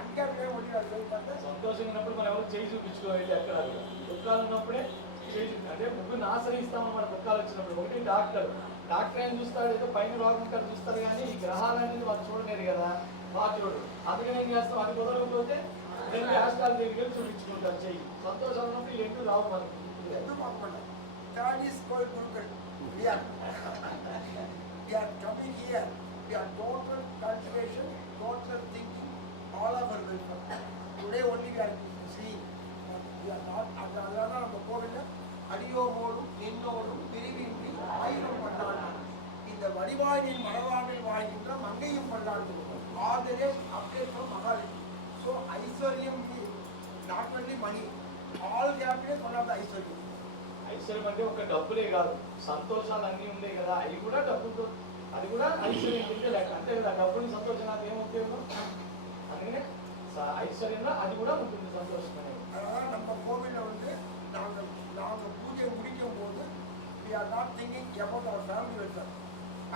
Uncapitated only we are showing for the. సంతోషంగా ఉన్నప్పుడు మనం ఎవరు చేయి చూపించుకోవాలి అక్కడ. దుఃఖాలు ఉన్నప్పుడే చేయి అంటే ముగ్గురిని ఆశ్రయిస్తామన్నమాట. దుఃఖాలు వచ్చినప్పుడు ఒకటి డాక్టర్. డాక్టర్ ఏం చూస్తాడు, ఏదో పైన రోగం ఉంటాడు చూస్తారు, కానీ ఈ గ్రహాలనేది వాళ్ళు చూడలేరు కదా, బాగా చూడరు. అందుకని ఏం చేస్తాం, అది కుదరకపోతే రెండు రాష్ట్రాల దగ్గర చూపించుకుంటారు చెయ్యి. సంతోషం ఉన్నప్పుడు ఎంటూ రావు మనకి. Third is called Gurukul. We are coming here. We are total cultivation, total thinking, all of our welfare. Today only we are seeing. We are not. Adana நம்ம கோவில்ல அடியோமோடும் நின்னோடும் பிரிவின்றி ஆயிரம் பண்டாண்டு இந்த வடிவாயின் மனவாவில் வாழ்கின்ற மங்கையும் பண்டாண்டு. ஆதரே update from Mahalakshmi. So ஐஸ்வர்யம் is not only money. All happiness one of the ஐஸ்வர்யம். ఐశ్వర్యం అంటే ఒక డబ్బులే కాదు, సంతోషాలు అన్నీ ఉన్నాయి కదా, అవి కూడా డబ్బుతో, అది కూడా ఐశ్వర్యం ఉంటే లేక అంతే కదా. డబ్బుని సంతోషం నాకు ఏం ఉపయోగం? అందుకనే ఐశ్వర్యంలో అది కూడా ఉంటుంది సంతోషం అనేది. அதனால் நம்ம கோவிலில் வந்து நாங்கள் பூஜை முடிக்கும் போது we are not thinking about our family welfare.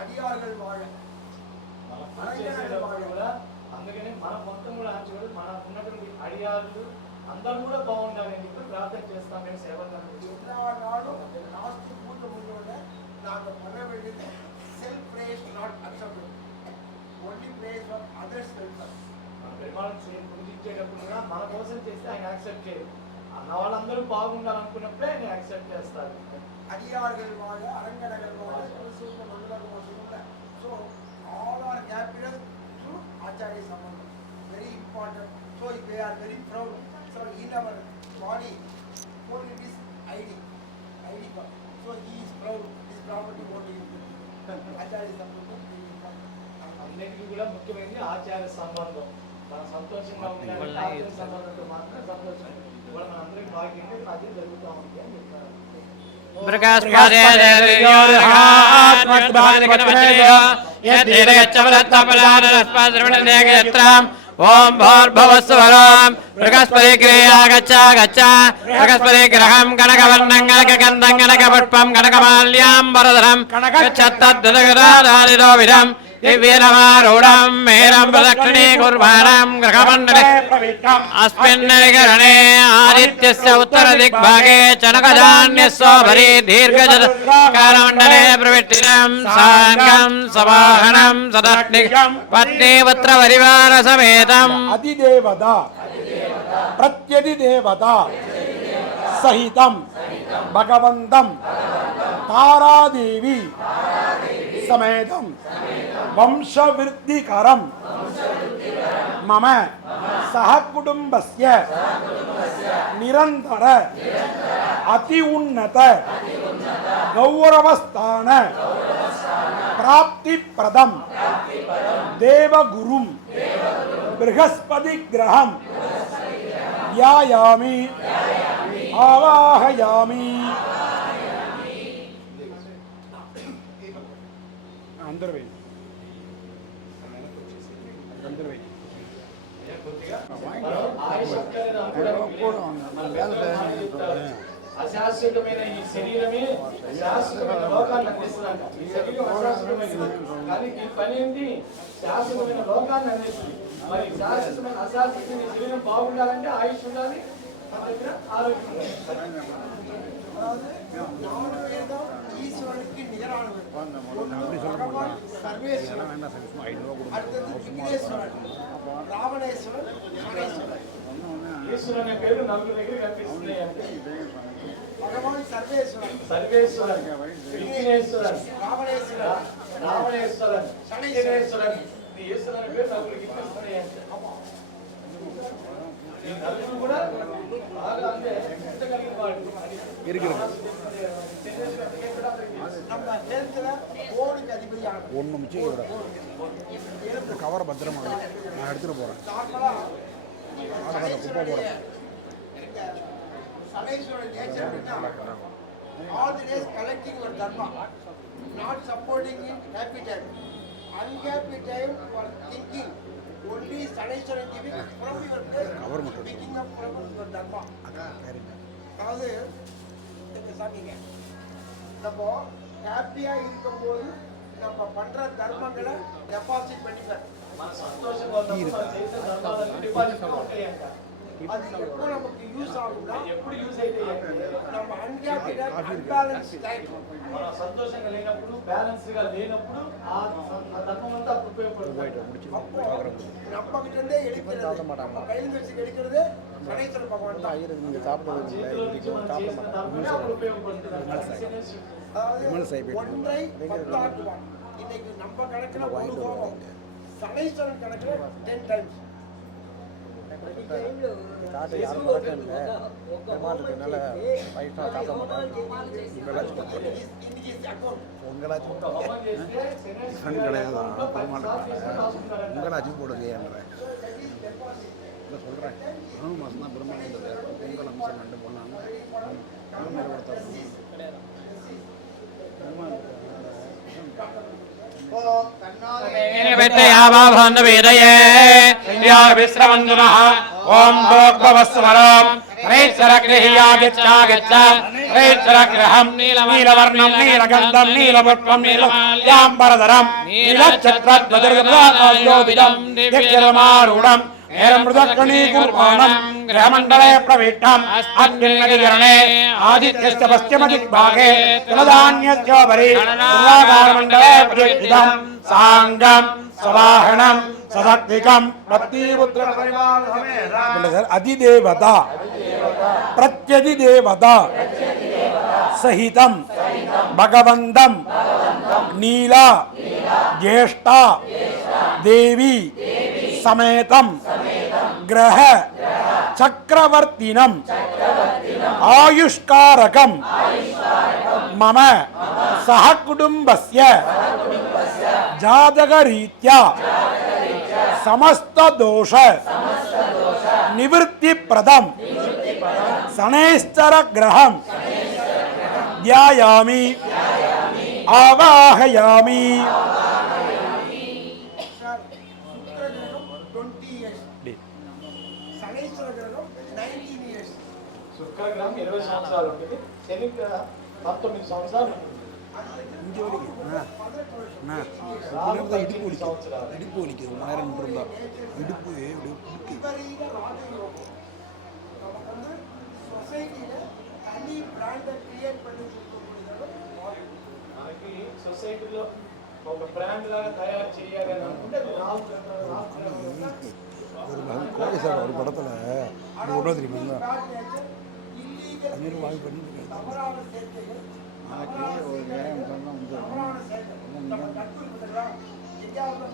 அடியார்கள் வாழ మనం పూజ చేసేటప్పుడు కూడా అందుకని మన మొత్తం కూడా ఆచరణ మన ఉన్నటువంటి అడియాలు అందరూ కూడా బాగుండాలని చెప్పి ప్రార్థన చేస్తాం. మేము సేవలు எல்லா நாளும் லாஸ்ட் பூஜை முடிஞ்சோடனே நாங்கள் பண்ண வேண்டியது self praise not acceptable, only praise for others welfare. మన పెరుమాళ్ పూజించేటప్పుడు కూడా మన కోసం చేస్తే ఆయన యాక్సెప్ట్ చేయరు. అన్న వాళ్ళందరూ బాగుండాలనుకున్నప్పుడే ఆయన యాక్సెప్ట్ చేస్తారు. అడియాர்கள் வாழ அரங்கடகள் வாழ சூப்பர் மண்டலம் வாசல்ல. So all are happiness through ఆచార్య సంబంధం very important. So they are very proud. So in our body for it is ID card. So he is proud this property only ఆచార్య సంబంధం. అన్నిటికీ కూడా ముఖ్యమైనది ఆచార్య సంబంధం. మనం సంతోషంగా ఉండాలి, ఆచార్య సంబంధంతో మాత్రమే సంతోషం. ఇవాళ మన అందరికి భాగ్యంగా అదే జరుగుతూ ఉంది అని చెప్తారు. ఓం భూర్భువస్సువరం బృహస్పతి క్రియా గచ్చ గచ్చ బృహస్పతి గ్రహం కనకవర్ణం కనకగంధం కనకపుష్పం కనకమాల్యాంబరధరం గచ్చత్తద్దుదగదారిదో విధం దివ్యరమారూఢం మేరం ప్రదక్షిణే కుర్వాణం గ్రహమండలే అస్మిన్నరికరణే ఆదిత్యస్య ఉత్తరదిగ్భాగే చనకధాన్యస్వభరి దీర్ఘచతుర్కారమండలే ప్రవిట్టినం సాంగం సవాహనం సదగ్నిగం పత్నీపుత్ర పరివార సమేతం అధిదేవత ప్రత్యధిదేవత సహితం భగవంతం తారాదేవి సమేతం వంశవృద్ధికరం మమ సహకుటుంబస్య నిరంతర అతి ఉన్నత గౌరవస్థాన ప్రాప్తిప్రదం దేవగురుం బృహస్పతి గ్రహం ధ్యాయామి ఆవాహయామి. అందరూ వేయండి, అందరూ వేయండి. అశాశ్వతమైన ఈ శరీరమే శాశ్వతమైన లోకాన్ని అందిస్తుందంట. ఈ శరీరం అశాశ్వతమైనది, కానీ ఈ పని ఏంటి? శాశ్వతమైన లోకాన్ని అందిస్తుంది. మరి శాశ్వతమైన అశాశ్వతమైన ఈ శరీరం బాగుండాలంటే ఆయుష్ ఉండాలి, ఆరోగ్యం ఉండాలి. ஈஸ்வரனுக்கு நிகரானவர் பகவான் சர்வேஸ்வரன், அடுத்தது விக்னேஸ்வரன், ராவணேஸ்வரன், சனேஸ்வரன். ఈశ్వరుడు అనే పేరు నలుగురు దగ్గర కనిపిస్తున్నాయి అంటే భగవాన్ సర్వేశ్వరన్, సర్వేశ్వరన్, విఘ్నేశ్వరన్, రావణేశ్వరన్, శనేశ్వరన్, ఈ ఈశ్వరుడు అనే పేరు నలుగురు కనిపిస్తున్నాయి అంటే ఈ నలుగురు కూడా బాగా అంటే కలిగిన వాళ్ళు நம்ம ஹெல்த்ல கோடிக்கு அதிபதியானவர். ஒன்று மிச்சம் இந்த கவரை பத்திரமா வை. நான் எடுத்துகிட்டு போகிறேன். நார்மலா குப்பை போகிறேன். சனீஸ்வரன் நேச்சர் அப்படின்னா all the days collecting your dharma, not supporting in happy time. Unhappy time for thinking. Only Saneshwaran giving from your place, picking up from your dharma. அதாவது சாமிங்க நம்ம ஹாப்பியா இருக்கும்போது நம்ம பண்ற தர்மங்களை டெபாசிட் பண்ணிப்பேன். మన సంతోషంగా ఉన్నప్పుడు మనం చేసే ధర్మాలన్నీ డిపాజిట్ ఉంటాయి అంట. அது எப்போ நமக்கு யூஸ் ஆகும்னா ఎప్పుడు యూజ్ అయితే நம்ம அன்பேலன்ஸ் டைம் మన సంతోషంగా లేనప్పుడు బ్యాలెన్స్ గా లేనప్పుడు ఆ ధర్మం అంతా ఉపయోగపడుతుంది. நம்ம கிட்ட இருந்தே எடுக்கிறது, நம்ம கையில் வச்சு எடுக்கிறது சனீஸ்வர பகவான் தான். చేతిలో నుంచి మనం చేసిన ధర్మమే అప్పుడు ఉపయోగపడుతుంది. அதாவது ஒன்றை பத்தாக்குவான். இன்னைக்கு நம்ம கணக்குல ஒரு கோபம், சனீஸ்வரன் கணக்குல 10 டைம்ஸ். உங்களாச்சும் போடுங்க சொல்கிறேன். மாதம் தான் பிரம்மாண்டம் பொங்கல் அம்சம் கண்டு போனாங்க. ఓం భోగ్భవస్వరం రైశ్వరగ్రహం నీలవర్ణం నీలగంధం నీలపుష్పం నీలాంబరధరం నీలఛత్రధ్వజోబిదం దివ్యమారూఢం నేరమృదకణీకుర్మాణం గ్రహమండలే ప్రవిష్టం అగ్నిర్నదిగరణే ఆదిత్యస్య పశ్చిమదిగ్భాగే తులధాన్యస్యోపరి తులాకారమండలే ప్రతిష్ఠితం సాంగం సవాహనం సదత్వికం ప్రతిపుత్ర పరివార అధిదేవత ప్రత్యధిదేవత సహితం భగవంతం నీల జ్యేష్ఠ దేవి సమేతం గ్రహ చక్రవర్తినం ఆయుష్కారకం మమ సహ కుటుంబస్య జాతకరీత్యా సమస్త దోష నివృత్తి ప్రదం శనైశ్చర గ్రహం ధ్యాయామి ఆవాహయామి. శుక్రగ్రహం 20 సంవత్సరాలు ఉంటుంది. శని గ్రహం 19 సంవత్సరాలు ఉంటుంది. இடுப்பு வலிக்குது. ரொம்ப நேரம் நின்றுருந்தா இடுப்பு விபரீத ராஜயோகம். நமக்கு வந்து சொசைட்டியில தனி பிராண்டை கிரியேட் பண்ணி கொடுக்கக்கூடியது మనకి సొసైటీలో ఒక బ్రాండ్ లాగా తయారు చేయాలి అని అనుకుంటే అది ஒரு கோகேஸ்வரர் ஒரு படத்தில் அது ஒன்றும் தெரியுமா அமீர் வாங்கி பண்ணி தவறான சேர்க்கைகள், எனக்கு ஒரு நேரம் சொன்னால் வந்து தவறான சேர்க்கைகள் நம்ம கற்று இருக்கிறதா எங்கேயாவது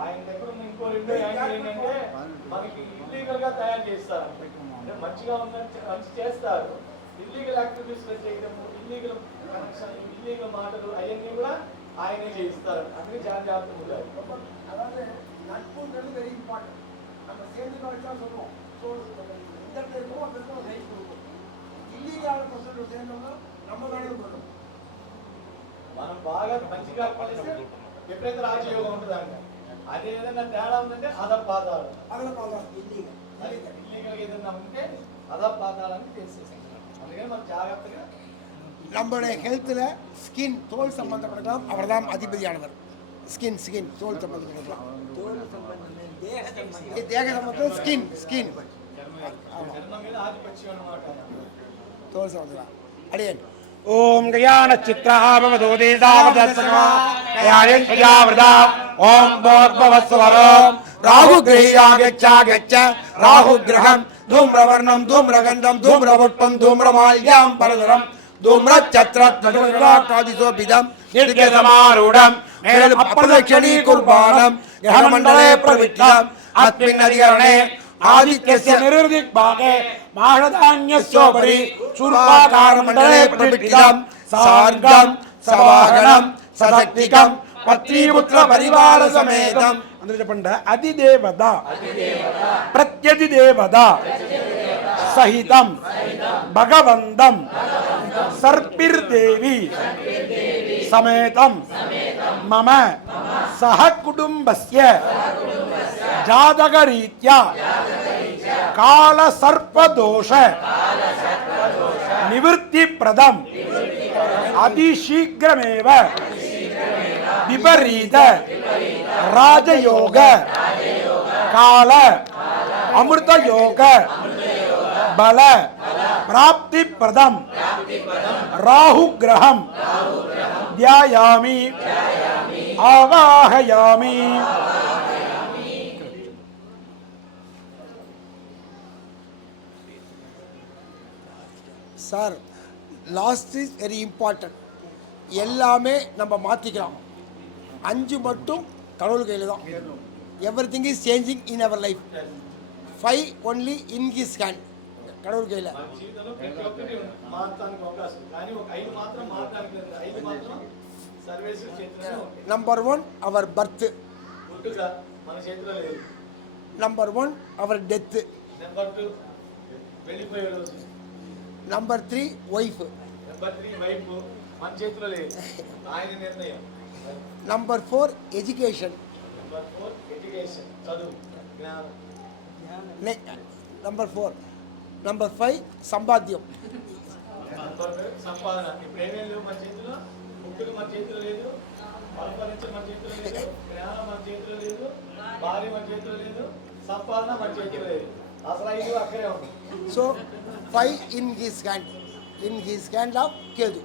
ఆయన దగ్గర ఉన్న ఇంకో రెండో యాంగిల్ ఏంటంటే మనకి ఇల్లీగల్ గా తయారు చేస్తారు. అంటే మంచిగా ఉందని మంచి చేస్తారు. ఇల్లీగల్ యాక్టివిటీస్ చేయడము, ఇల్లీగల్ కనెక్షన్, ఇల్లీగల్ మాటలు అవన్నీ కూడా ఆయనే చేయిస్తారు. అందుకే జాగ్రత్త ఉండాలి. அதாவது நட்புன்றது வெரி இம்பார்ட்டன்ட். நம்ம சேர்ந்து வச்சா சொல்லுவோம். ஸோ இந்த பேருக்கும் அந்த பேருக்கும் ரைட் கொடுக்கும். இல்லீகல் பர்சன் சேர்ந்தோம்னா நம்ம வேலையும் பண்ணும். మనం బాగా మంచిగా కలిస్తే ఎప్పుడైతే రాజయోగం ఉంటుందంట, అదే ఏదైనా తేడా ఉందంటే అధపాతాలు. அதில் பார்த்தா இல்லீகல் ఇల్లీగల్ ఏదైనా ఉంటే అధపాతాలని చేసేసాం. అందుకని మనం జాగ్రత్తగా நம்மளுடைய ஹெல்த்தில் ஸ்கின் தோல் சம்பந்தப்பட்டலாம் அவர் தான் அதிபதியானவர். ஸ்கின் தோல் சம்பந்தப்பட்டலாம். தேக சம்பந்தம் ஸ்கின் చర్మం మీద ఆధిపత్యం అన్నమాట. தோல் சம்பந்தம். அடியன் ஓம் கயான சித்ராபவதோ தேசாவதர்சகா கயாயன் கயாவிரதா ஓம் போத்பவஸ்வரம் ராகு கிரஹாகச்ச ராகு கிரகம் தூம்ரவர்ணம் தூம்ரகந்தம் தூம்ரவட்பம் தூம்ரமால்யாம் பரதரம் தூம்ரச்சத்ரத்வஜராகாதிசோபிதம் நிர்கதமாரூடம் மேலும் அப்ரதக்ஷணீ குர்பானம் கிரகமண்டலே பிரவிஷ்டம் அஸ்மின் அதிகரணே ஆதித்யஸ்ய நிர்திக்பாகே மாஹதான்யஸ்யோபரி சூர்பாகாரமண்டலே பிரவிஷ்டம் சார்கம் சவாகனம் சசக்திகம் பத்ரீபுத்திர பரிவார சமேதம் ಅಂದ್ರೆ ಪಂಡ ಅಧಿದೇವದ ಪ್ರತ್ಯಧಿದೇವದ ಸಹಿತಂ ಭಗವಂತಂ ಸರ್ಪಿರ್ದೇವಿ ಸಮೇತಂ ಮಮ ಸಹ ಕುಟುಂಬಸ್ಯ ಜಾತಕರೀತ್ಯ ಕಾಲ ಸರ್ಪದೋಷ ನಿವೃತ್ತಿಪ್ರದಂ ಅತಿಶೀಘ್ರಮೇವ ವಿಪರೀತ ರಾಜಯೋಗ ಕಾಲ ಅಮೃತ ಯೋಗ ಬಲ ಪ್ರಾಪ್ತಿ ಪ್ರದಂ ರಾಹು ಗ್ರಹಂ ಧ್ಯಾಯಾಮಿ ಆವಾಹಯಾಮಿ. Sir last is very important. எல்லாமே நம்ம மாற்றிக்கலாம், 5 மட்டும் கடவுள் கையில் தான். Everything is changing in our life. 5 only in his hand, கடவுள் கையில். జీవితంలో ప్రతి ఒక్కటి మారడానికి అవకాశం, కానీ ఒక 5 మాత్రం మారడానికి లేదు. 5 మాత్రం సర్వేశ్వర చేతిలోనే ఉంది. நம்பர் 1 அவர் பர்த், పుట్టుక మన చేతిలో లేదు. நம்பர் 1 அவர் டெத்து, నెంబర్ 2 వెళ్ళిపోయే రోజు, நம்பர் 3 ஒய்ஃப், నెంబర్ 3 వైఫ్ మన చేతిలో లేదు, ఆయన నిర్ణయం. நம்பர் 4 எஜுகேஷன், నెంబర్ 4 ఎడ్యుకేషన్, చదువు జ్ఞానం. நம்பர் 4. நம்பர் 5 சம்பாத்தியம். నెంబర్ 5 సంపాదన. ఇప్పుడు ఏమేం లేవు మన చేతిలో, పుట్టుక మన చేతిలో లేదు, పరిపాలించడం మన చేతిలో లేదు, జ్ఞానం మన చేతిలో లేదు, భార్య మన చేతిలో లేదు, సంపాదన మన చేతిలో లేదు. అసలు 5 అక్కడే ఉంది. So 5 in his hand, in his hand of Kedu.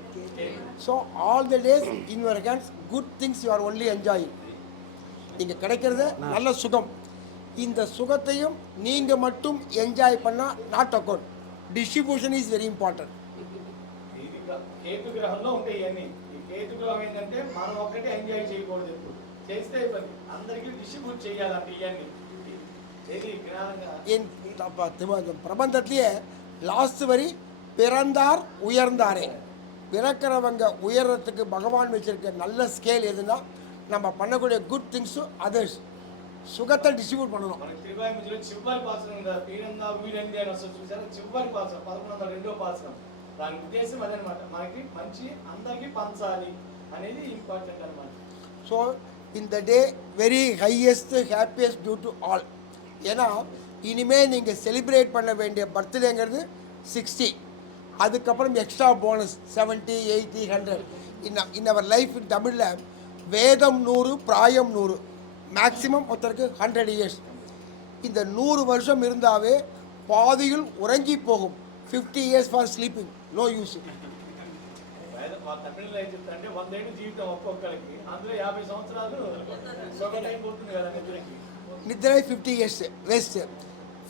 So all the days in your hands, good things you are only enjoying. இங்கே கிடைக்கிறது நல்ல சுகம். இந்த சுகத்தையும் நீங்கள் மட்டும் என்ஜாய் பண்ணால் not account. Distribution is very important. ఇది కేతు గ్రహంలో ఉంటాయి ఇవన్నీ. ఈ కేతు గ్రహం ఏంటంటే మనం ఒక్కటే ఎంజాయ్ చేయకూడదు, ఎప్పుడు చేస్తే అందరికీ డిస్ట్రిబ్యూట్ చేయాలంటే ఇవన్నీ. ఇది జ్ఞానంగా என் பிரபந்தத்திலேயே லாஸ்ட் வரி பிறந்தார் உயர்ந்தாரே. பிறக்கிறவங்க உயர்றதுக்கு பகவான் வச்சிருக்க நல்ல ஸ்கேல் எதுன்னா நம்ம பண்ணக்கூடிய குட் திங்ஸு அதர்ஸ் சுகத்தை டிஸ்ட்ரிபியூட் பண்ணணும். మనకి త్రివాయుములో చివరి పాసనం ఉందా, పీరందా వీరంది అని వస్తుంది చూసారా, చివరి పాసనం 1102వ పాసనం. దాని ఉద్దేశం అదనమాట, మనకి మంచి అందరికీ పంచాలి అనేది ఇంపార్టెంట్ అనమాట. ஸோ இந்த day very highest happiest due to all. ஏன்னா இனிமேல் நீங்கள் செலிப்ரேட் பண்ண வேண்டிய பர்த்டேங்கிறது 60, அதுக்கப்புறம் extra bonus 70, 80, 100. In our life in தமிழில் வேதம் 100 பிராயம் 100, மேக்ஸிமம் ஒருத்தருக்கு 100 இயர்ஸ். இந்த 100 வருஷம் இருந்தாவே பாதியில் உறங்கி போகும். 50 years for sleeping, no use. తమిళలో ఏం చెప్తారంటే 100 ఏళ్ళు జీవితం ఒక్కొక్కరికి, అందులో 50 సంవత్సరాలు సొగ అయిపోతుంది కదా నిద్రకి. నిద్ర 50 years waste.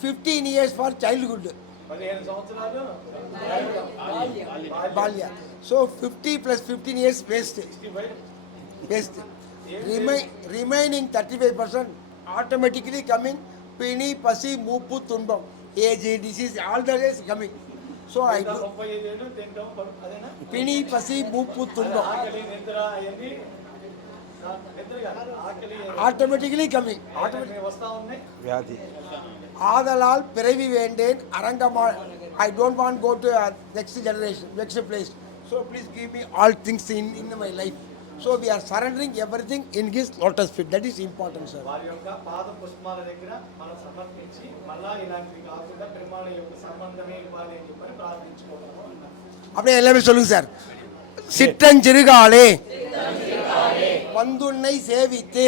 15 years for childhood, 15 సంవత్సరాలు బాల్య. So 50 + 15 years waste. 65. Best. Remaining 35% automatically coming pini, pasi, mupu, tumbam, age, disease, all the days coming. So I do 35 ఏళ్ళు తింటాం అదేనా, pini, pasi, mupu, tumbam ఆకలి నిద్ర అవన్నీ నిద్ర కాదు, ఆకలి automatically coming. ఆటోమేటిక్ వస్తా ఉన్నాయి. ವ್ಯಾಧಿ ஆதலால் பிறவி வேண்டேன் அரங்கமா. I don't want to go to next generation, next place. So please give me all things in my life. So we are surrendering everything in his lotus feet. That is important, sir. వారి యొక్క పాద పుష్పాల దగ్గర మనం సమర్పించి మళ్ళా ఇలాంటివి కాకుండా పెరుమాళ యొక్క సంబంధమే ఇవ్వాలి అని చెప్పని ప్రార్థించుకోవడం అన్నారు. அப்படியே எல்லாமே சொல்லுங்க சார். சிற்றஞ்சிறுகாலே வந்துன்னை சேவித்து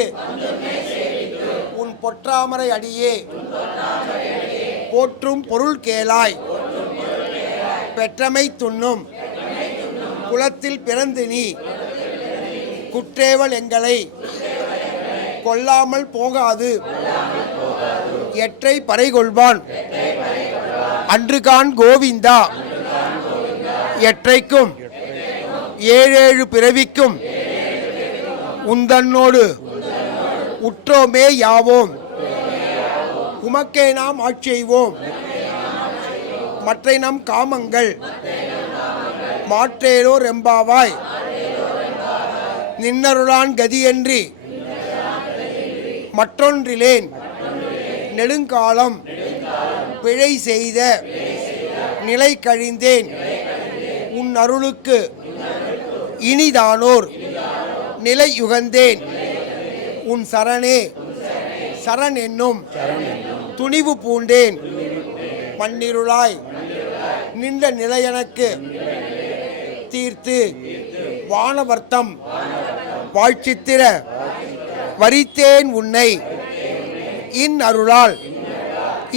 உன் பொற்றாமரை அடியே போற்றும் பொருள் கேளாய் பெற்றமை துண்ணும் குலத்தில் பிறந்து நீ குற்றேவல் எங்களை கொல்லாமல் போகாது எற்றை பறைகொள்வான் அன்றுகான் கோவிந்தா எற்றைக்கும் ஏழேழு பிறவிக்கும் உந்தன்னோடு உற்றோமே யாவோம் உமக்கே நாம் ஆட்சி செய்வோம் மற்றை நம் காமங்கள் மாற்றேரோ ரெம்பாவாய் நின்னருளான் கதியன்றி மற்றொன்றிலேன் நெடுங்காலம் பிழை செய்த நிலை கழிந்தேன் உன் அருளுக்கு இனிதானோர் நிலை யுகந்தேன் உன் சரணே சரண் என்னும் துணிவு பூண்டேன் மண்ணிருளாய் நின்ற நிலையனக்கு தீர்த்து வானவர்த்தம் வாழ்ச்சித்திர வரித்தேன் உன்னை இன் அருளால்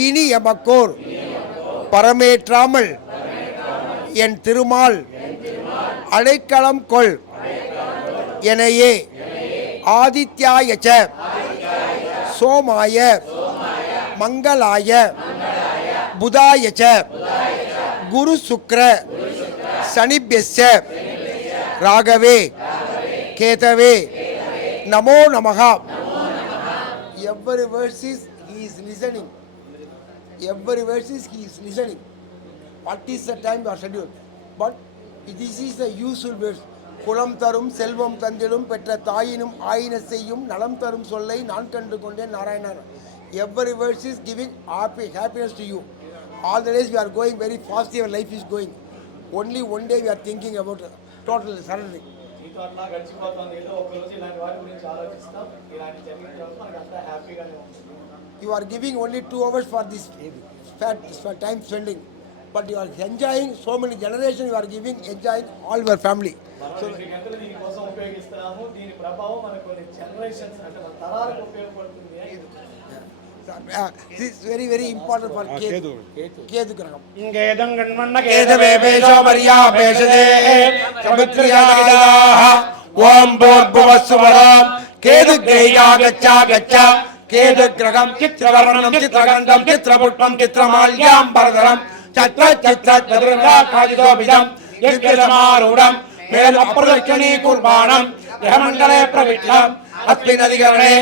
இனி எமக்கோர் பரமேற்றாமல் என் திருமால் அடைக்கலம் கொள் எனையே ஆதித்யாயச்ச சோமாய மங்களாய புதாயச்ச குரு சுக்ர சனிப்யஸ்ய ராகவே கேதவே நமோ நமஹ. Every verse is he is listening. Every verse is he is listening. What is the time or schedule? But this is the usual verse. குலம் தரும் செல்வம் தந்திடும் பெற்ற தாயினும் ஆயின செய்யும் நலம் தரும் சொல்லை நான் கண்டு கொண்டேன் நாராயணர். Every verse is giving happiness to you. All the days we are going very fast, your life is going. Only one day we are thinking about total surrendering. మీతో అట్లా గడిచిపోతుంది. ఏదో ఒక రోజు ఇలాంటి వాటి గురించి ఆలోచిస్తాం. ఇలాంటి జరిగిన తర్వాత మనకు అంతా హ్యాపీగానే ఉంటుంది. You are giving only 2 hours for this for time spending, but you are enjoying so many generations. You are giving enjoying all your family. So 2 గంటలు దీనికోసం ఉపయోగిస్తున్నాము. దీని ప్రభావం మన కొన్ని జనరేషన్స్ అంటే మన తరాలకు ఉపయోగపడుతుంది. This is very very important for Ketu. Ketu graham. கேதம் கண்மண்ண கேதவே பேஷோ Maria பேஷதே சமுத்ரியாகிதாஹ ஓம் பூர்புவஸ்வரம் கேது கிரேயா கச்சா கச்சா கேது கிரகம் சித்ரவர்ணம் சித்ரகந்தம் சித்ரபுட்பம் சித்ரமால்யாம் பரதரம் சத்ர சித்ர சதுரங்கா காதிதோபிதம் யக்ஞசமாரூடம் மேல் அப்ரதட்சணீ குர்பாணம் யமண்டலே பிரவிஷ்டம் அஸ்மின் அதிகரணே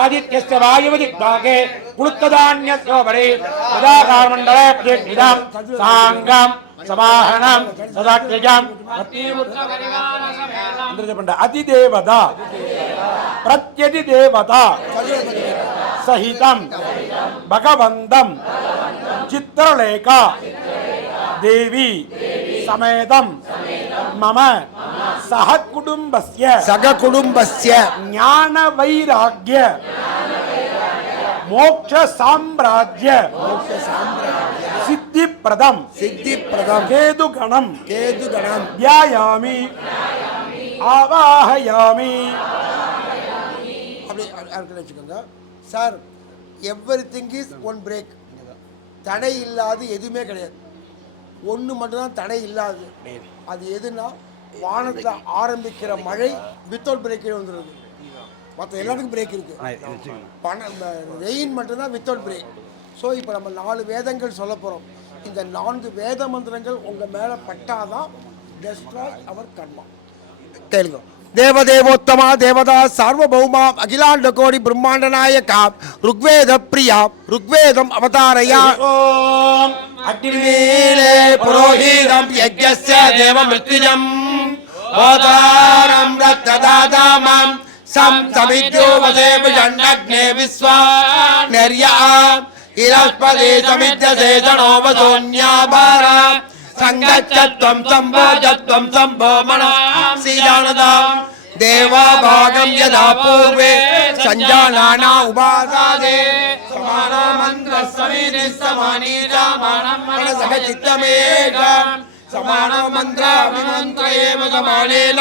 ஆதித்யஸ்ய வாயுவதிக்பாகே குளுத்ததான்யஸ்யோபரி சதாகாரமண்டலே பிரதிஷ்டிதம் சாங்கம் சமாஹனம் சதாத்யஜம் அதிதேவதா பிரத்யதிதேவதா சகிதம் பகவந்தம் சித்திரலேகா தேவி சமேதம் மம சககுடும்பஸ்ய ஞான வைராக்ய மோக்ஷ சாம்ராஜ்ய சித்திப்பிரதம் கேதுகணம் தியாயாமி ஆவாஹயாமி. அப்படி வச்சுக்கோங்க sir. Everything is one break. தடை இல்லாது எதுவுமே கிடையாது. ஒன்று மட்டும்தான் தடை இல்லாது. அது எதுனா வானத்தில் ஆரம்பிக்கிற மழை வித்தவுட் பிரேக்கில் வந்துடுது. மற்ற எல்லாத்துக்கும் பிரேக் இருக்கு. ரெயின் மட்டும்தான் வித்தவுட் பிரேக். ஸோ இப்போ நம்ம 4 வேதங்கள் சொல்ல போகிறோம். இந்த 4 வேத மந்திரங்கள் உங்கள் மேலே பட்டாதான் டெஸ்ட்ராய் அவர் கர்மா. கேளுங்க. தேவதேவோத்தமா தேவதா சார்வபௌமா அகிலாண்ட கோடி பிரம்மாண்ட நாயகா ருக்வேத பிரியா ருக்வேதம் அவதாரயா ஓம் அக்னிமீலே புரோஹிதம் யஜ்ஞஸ்ய தேவமிருத்யுஜம் ஓதாரம் ரத்ததாதாமம் சமித்யோவதேவ ஜன்னக்னே விஸ்வா நர்யா இலஸ்பதே சமித்யசே ஜனோவசோன்யாபாரா சங்கச்சத்வம் சம்போஜத்வம் சம்போமணா சீதானதாம் தேவாபாகம் யதா பூர்வே சஞ்சானானா உபாசாதே சமானோ மந்திர சமீதி சமானி சமானம் மனசக சித்தமேகம் சமானோ மந்திர விமந்திரேவ சமானேன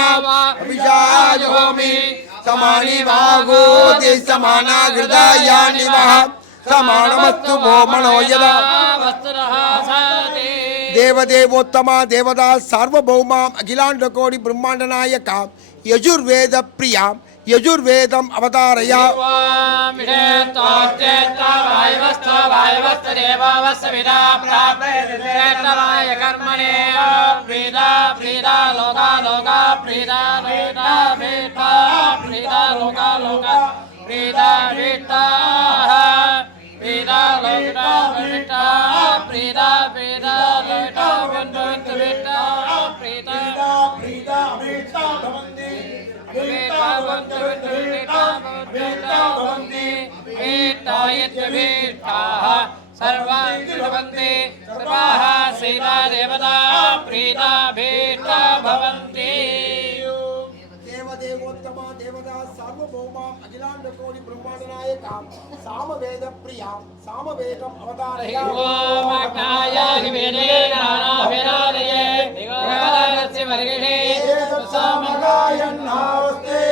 அபிஷாயோமி சமானி வாகோதி சமானா ஹிருதயானி வஹ சமானமஸ்து மோ மனோ யதா தேவதேவோத்தமா தேவதா சார்வபௌமாம் அகிலாண்ட கோடி பிரம்மாண்ட நாயகா யஜுர்வேத பிரியாம் யஜுர்வேதம் அவதாரயா सर्वांति सर्वाः सीता देवता प्रीता भेटा भवन्ति தேவதேவோத்தமா தேவதா சார்வபௌமாம் அகிலாண்ட கோடி பிரம்மாண்ட நாயகா சாமவேத பிரியாம் சாமவேதம் அவதாரயா ஓம் அக்னாய நிவேதே நானா வேதாதயே தேவதாரஸ்ய வர்கிணே சாமகாயன் நாஸ்தே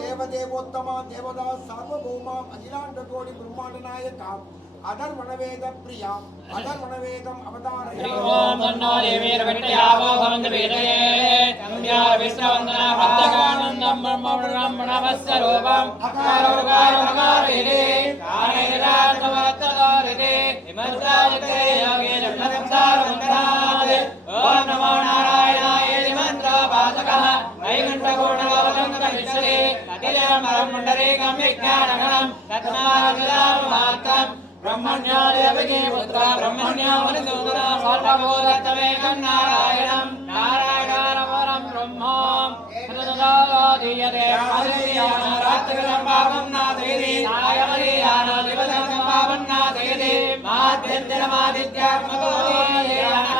தேவதேவோத்தமா தேவதா சார்வபௌமாம் அகிலாண்ட கோடி பிரம்மாண்ட நாயகா அதர்வணவேத பிரியாம் அதர்வணவேதம் அவதாரயா ஓம் தன்னோ தேவீர் விட்டயாவோ பவந்த வேதயே கம்யார விஸ்ரவந்தன பத்தகானந்தம் பிரம்மணவஸ்ய ரூபம் அகாரோகாரமகாரிதே காரேராத்மவத்ததோரிதே விமர்சாயதே யோகே ஜன்மசம்சாரமந்தனாதே ஓம் நமோ நாராயணாய மந்திரோபாசகः வைகுண்டகோணகவலங்கதவிஷ்யதே அதிலேமரம் முண்டரீகம் விஜ்ஞானகணம் தத்மாவிதாமமாத்தம் ब्रह्मण्यादेवके पुत्र ब्रह्मण्यावनिसूदना सर्वभूतत्वमेकं नारायणं नारायणानवरं ब्रह्मं हृदयादीयते आदित्यानारात्रिकं पापं नादयति सायमरीयानादिवसं पापं नादयति माध्यन्तिरमादित्यात्मकोदीयानः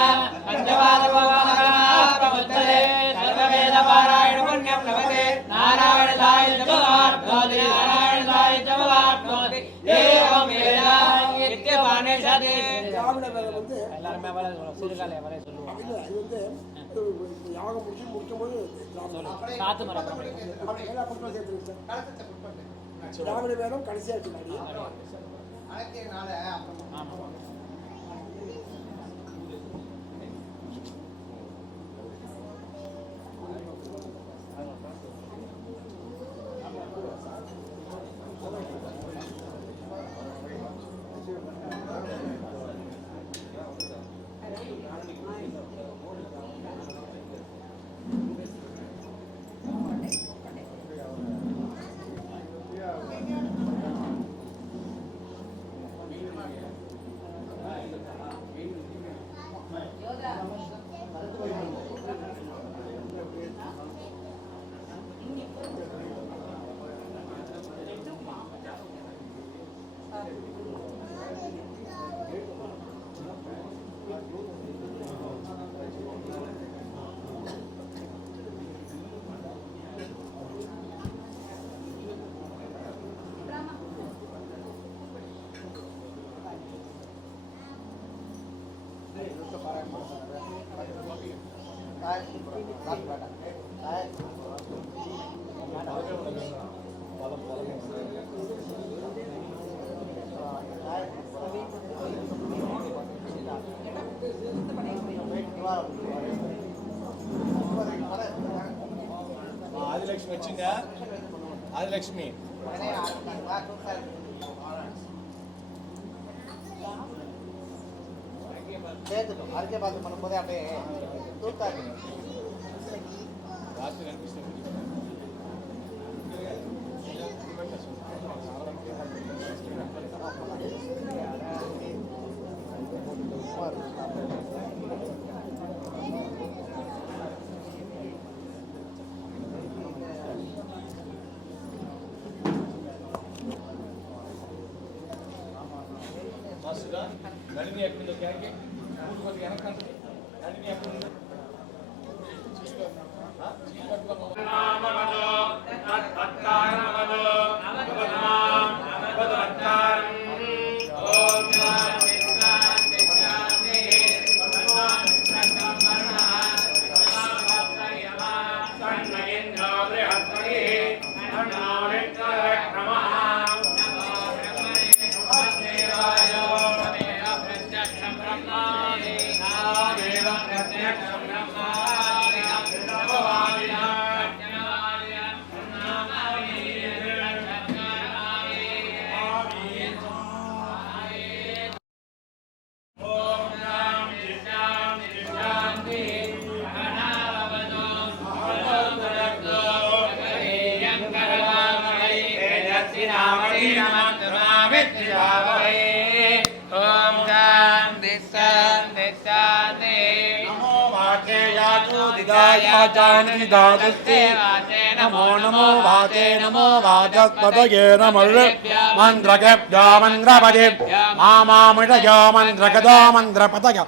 पञ्चवादभवनगणात्ममुच्यते सर्ववेदपारायण पुण्यं लभते नारायणसायुज्यमवाप्नोति नारायणसायुज्यमवाप्नोति एवं वेदा திராவிட வேதம் வந்து எல்லாருமே சிறுகாலை வரை சொல்லுவாங்க. இல்லை இது வந்து யாகம் முடிக்கும் போது காத்து மரம் எல்லா பக்கம் சேர்த்து திராவிட வேதம் கடைசியாக சொன்னாடி அழைக்கிறதுனால ஆமாம் ఆదిలక్ష్మి వచ్చిందా ఆదిలక్ష్మి చేతులు అరికే బాధ మనం పోతే అంటే చూస్తారు మాస్టర్గా నడిని ఎక్కడుందో క్యాకే ఊరు కొద్దిగా వెనకంటే నడిని ఎక్కడుందో नमो नमो वाचे नमो वाचस्पतये नमः मन्त्रकेभ्यो मन्त्रपदेभ्यो मामामृतयो मन्त्रकदो मन्त्रपतयो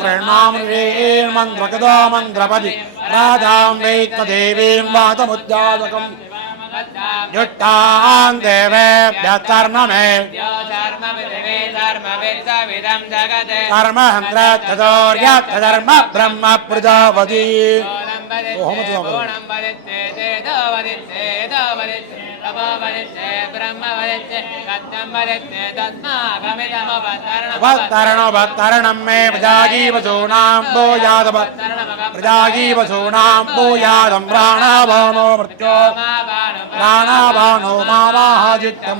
प्रणामृमन्त्रकदो मन्त्रपदि राधां वैत्तदेवीं वातमुद्यादकम् युक्तां देवेभ्यः कर्ममे कर्महन्द्रधर्म ब्रह्म प्रजापति वत्तरणं मे प्रजाजीवसूनां भूयाद प्रजाजीवसूनां भूयादं प्राणावानो मृत्यो प्राणावानो मावाहाजित्यं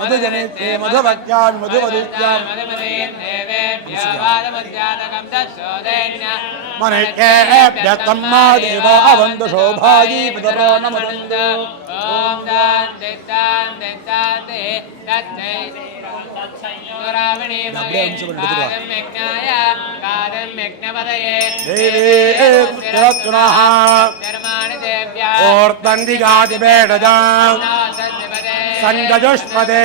मधुजनित्ये मधुभक्त्यान् मधुवदित्यान् मनिष्येभ्यस्तं मा देवा अवन्तु शोभाजी पितरो नमन्तु ओम शांति शांति शांति तत्संयोरावणी मगे कादं यज्ञाय कादं यज्ञपदये देवी पुत्रत्नः धर्माणि देव्या ओर्तन्दिगादिवेदजां सञ्जजुष्पदे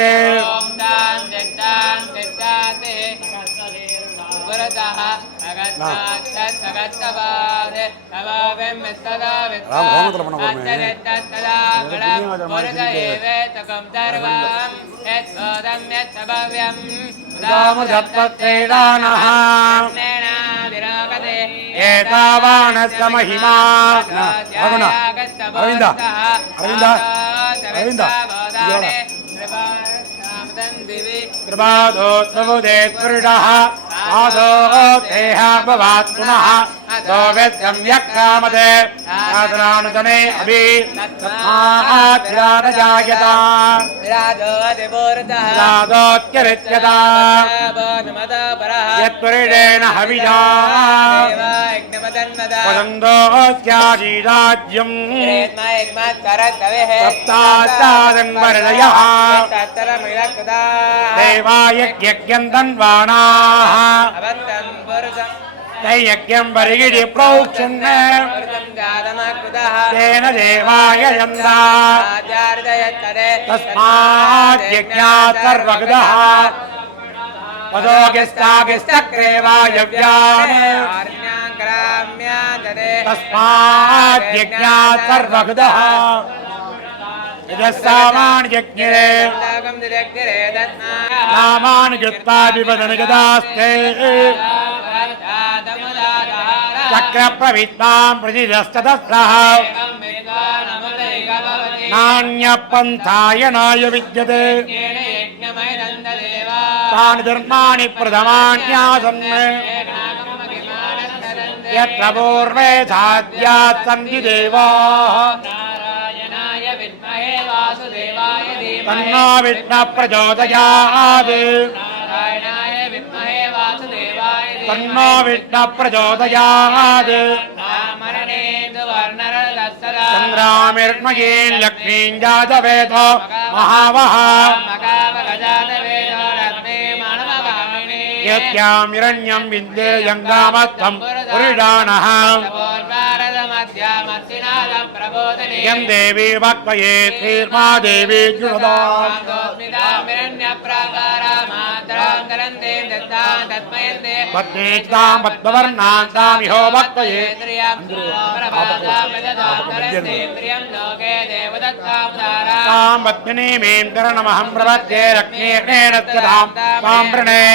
ओम शांति शांति शांति पुरतः अगत्तात्तगत्तवादे तवावें सदा वित्तात्तदा पुरतयेवेतकं सर्वं यत्पदं यत्सभव्यं रामजत्पत्रेणानः विरागते एतावानस्य महिमा अरुण अरविन्द अरविन्द अरविन्द कृपादोत्तमुदे पुरुषः आदो देह भवात् पुनः दोवेद्यं यक्कामदे आदरानुजने अभि तस्मात् जायता रादोत्यरित्यता यत्पुरुषेण हविषा वदन्तोऽस्याजीराज्यम् सप्तादन्वरदयः देवायज्ञं तन्वाणाः तैयज्ञं परिगिरि प्रोक्षन् तेन देवाय यन्दा तस्मात् यज्ञात् सर्वगतः पदोगिस्तागिस्तक्रे वायव्यान् तस्मात् यज्ञात् सर्वगतः यजस्सामान् यज्ञे नामानि कृत्वा विपदनगदास्ते चक्रप्रवित्तां प्रतिदस्ततस्रः नान्यपन्थायनाय विद्यते तानि धर्माणि प्रथमान्यासन् यत्र पूर्वे साध्यात् सन्ति देवाः तन्नो विष्णुः प्रचोदयात् तन्नो विष्णु प्रचोदयात् चन्द्रामिर्मये लक्ष्मीं जातवेद महावः यत्यामिरण्यं विद्येयङ्गामस्थं पुरुषाणः यं देवी वक्वये श्रीर्मा देवी जुषदाम् पत्नीष्टां पद्मवर्णान्तामिहो वक्वये तां पत्नीमीं करणमहं प्रपद्ये लक्ष्मीर्णेन स्थितां तां प्रणे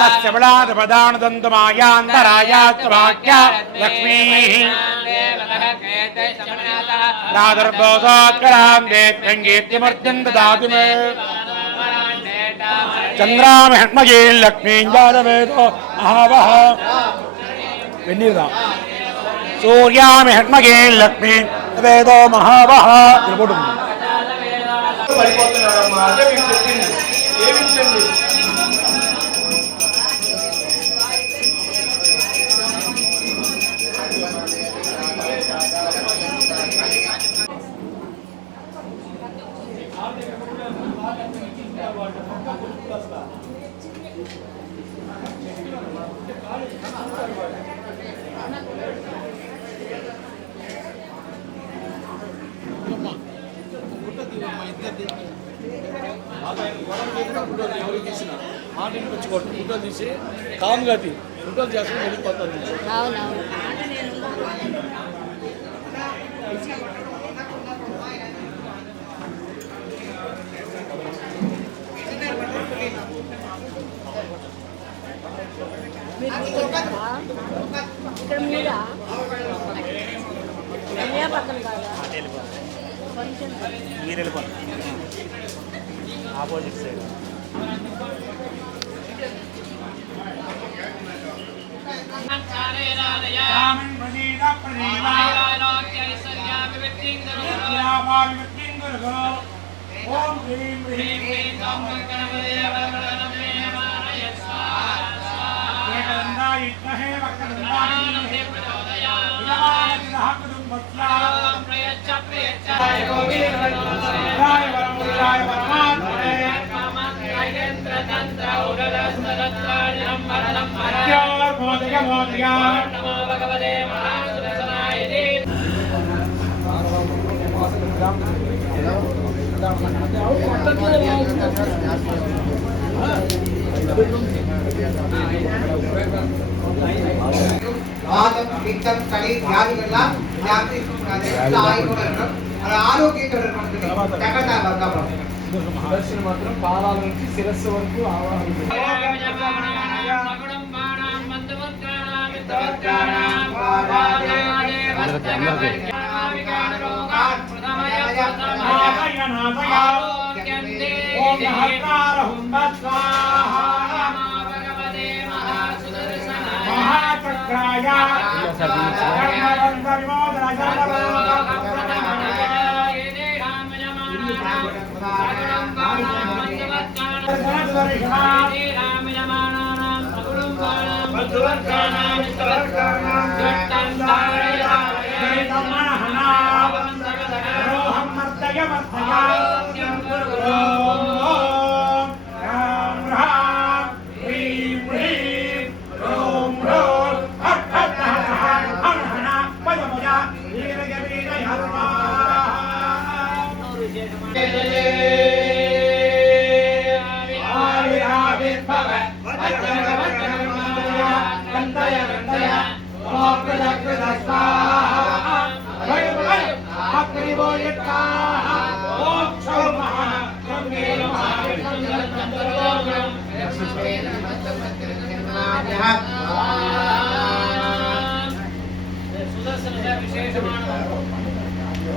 तस्य बलादपदानुदन्तमायान्तरायास्तवाक्या लक्ष्मीः प्रादुर्दोषोत्करां देत्यङ्गीत्यमर्त्यं ददातु मे चन्द्रामहिमये लक्ष्मीं जातवेदो महावः वेन्नीर्दा सूर्यामहिमये लक्ष्मीं वेदो महावः పడిపోతున్నారమ్మా అదే మీకు చెప్పింది ఏమించండి మాటిని పెంచుకోండి ఫోటోలు తీసి కామ్గా ఫోటోలు చేసుకుని వెళ్ళిపోతాను ఇక్కడ మీరా పక్కన కాదా మీరు వెళ్ళిపోండి ఆపోజిట్ సైడ్ ఓం హ్రీం హ్రీం ఏకదండాయుద్ధహే వక్రదండాయుద్ధహే విలమానదిదః కుటుంబస్యాం ప్రయచ్చ గోవిందాయ వరమురాయ పరమాత్మనే మోదయ మోదయ నమో భగవతే మహాసుదర్శనాయ வாதம் பித்தம் களி வியாதிகள்லாம் ஜாஸ்தி ஆயுளோட இருக்கணும் அது ஆரோக்கியத்தோட இருக்கணும் ஜகதா வர்க்கம் దర్శనం మాత్రం పాదాల నుంచి శిరస్సు వరకు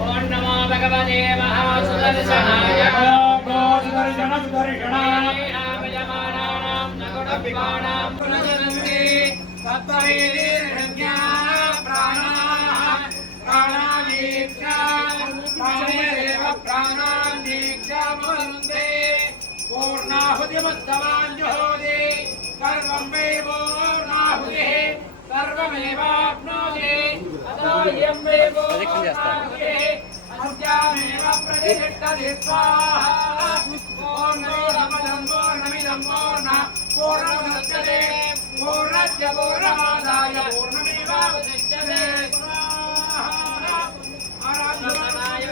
ఓం నమో భగవతే మహాసుదర్శనాయ पूर्णाहुतिमुत्तमाञ्जुहोति सर्वं वै पूर्णाहुतिः सर्वमेवाप्नोति अतो यं वै पूर्णाहुतिः अस्यामेव प्रतिष्ठति स्वाहा पूर्णमिदं पूर्णमुदच्यते पूर्णस्य पूर्णमादाय पूर्णमेवावशिष्यते स्वाहा आराधनाय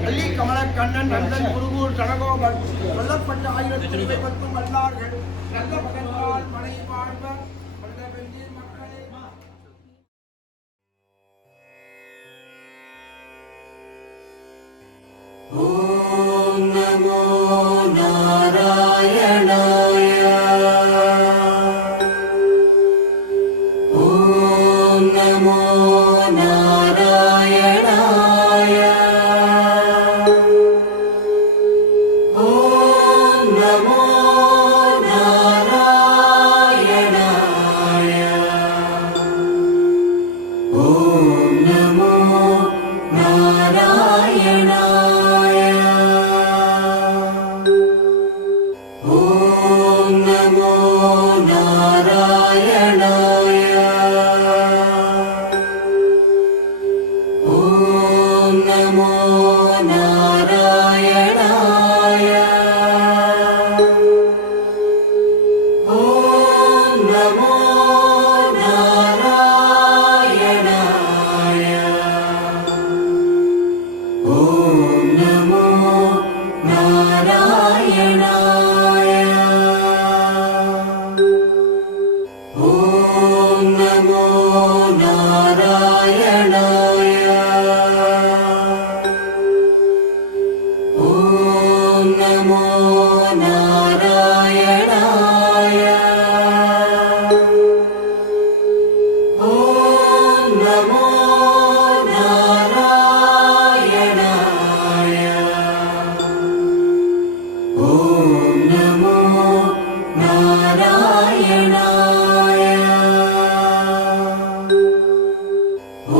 அள்ளி கமலக்கண்ணன் நந்தன் குருகூர் சடகோபன் சொல்லப்பட்ட 1020 வல்லார்கள் நல்ல மகன்பால் மனை வாழ்வர் வந்த வெள்ளீர் மக்களே ஓம் நமோ நாராயணாய ஓம் நமோ நாராயணாய ஓம் நமோ நாராயணாய ஓம் நமோ நாராயணாய ஓம் நமோ நாராயணாய ஓம் நமோ நாராயணாய ஓம் நமோ நாராயணாய ஓம் நமோ நாராயணாய ஓம் நமோ நாராயணாய ஓம் நமோ நாராயணாய ஓம் நமோ நாராயணாய ஓம் நமோ நாராயணாய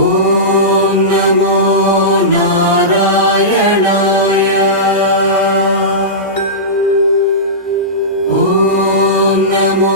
ஓம் நமோ நாராயணாய ஓம் நமோ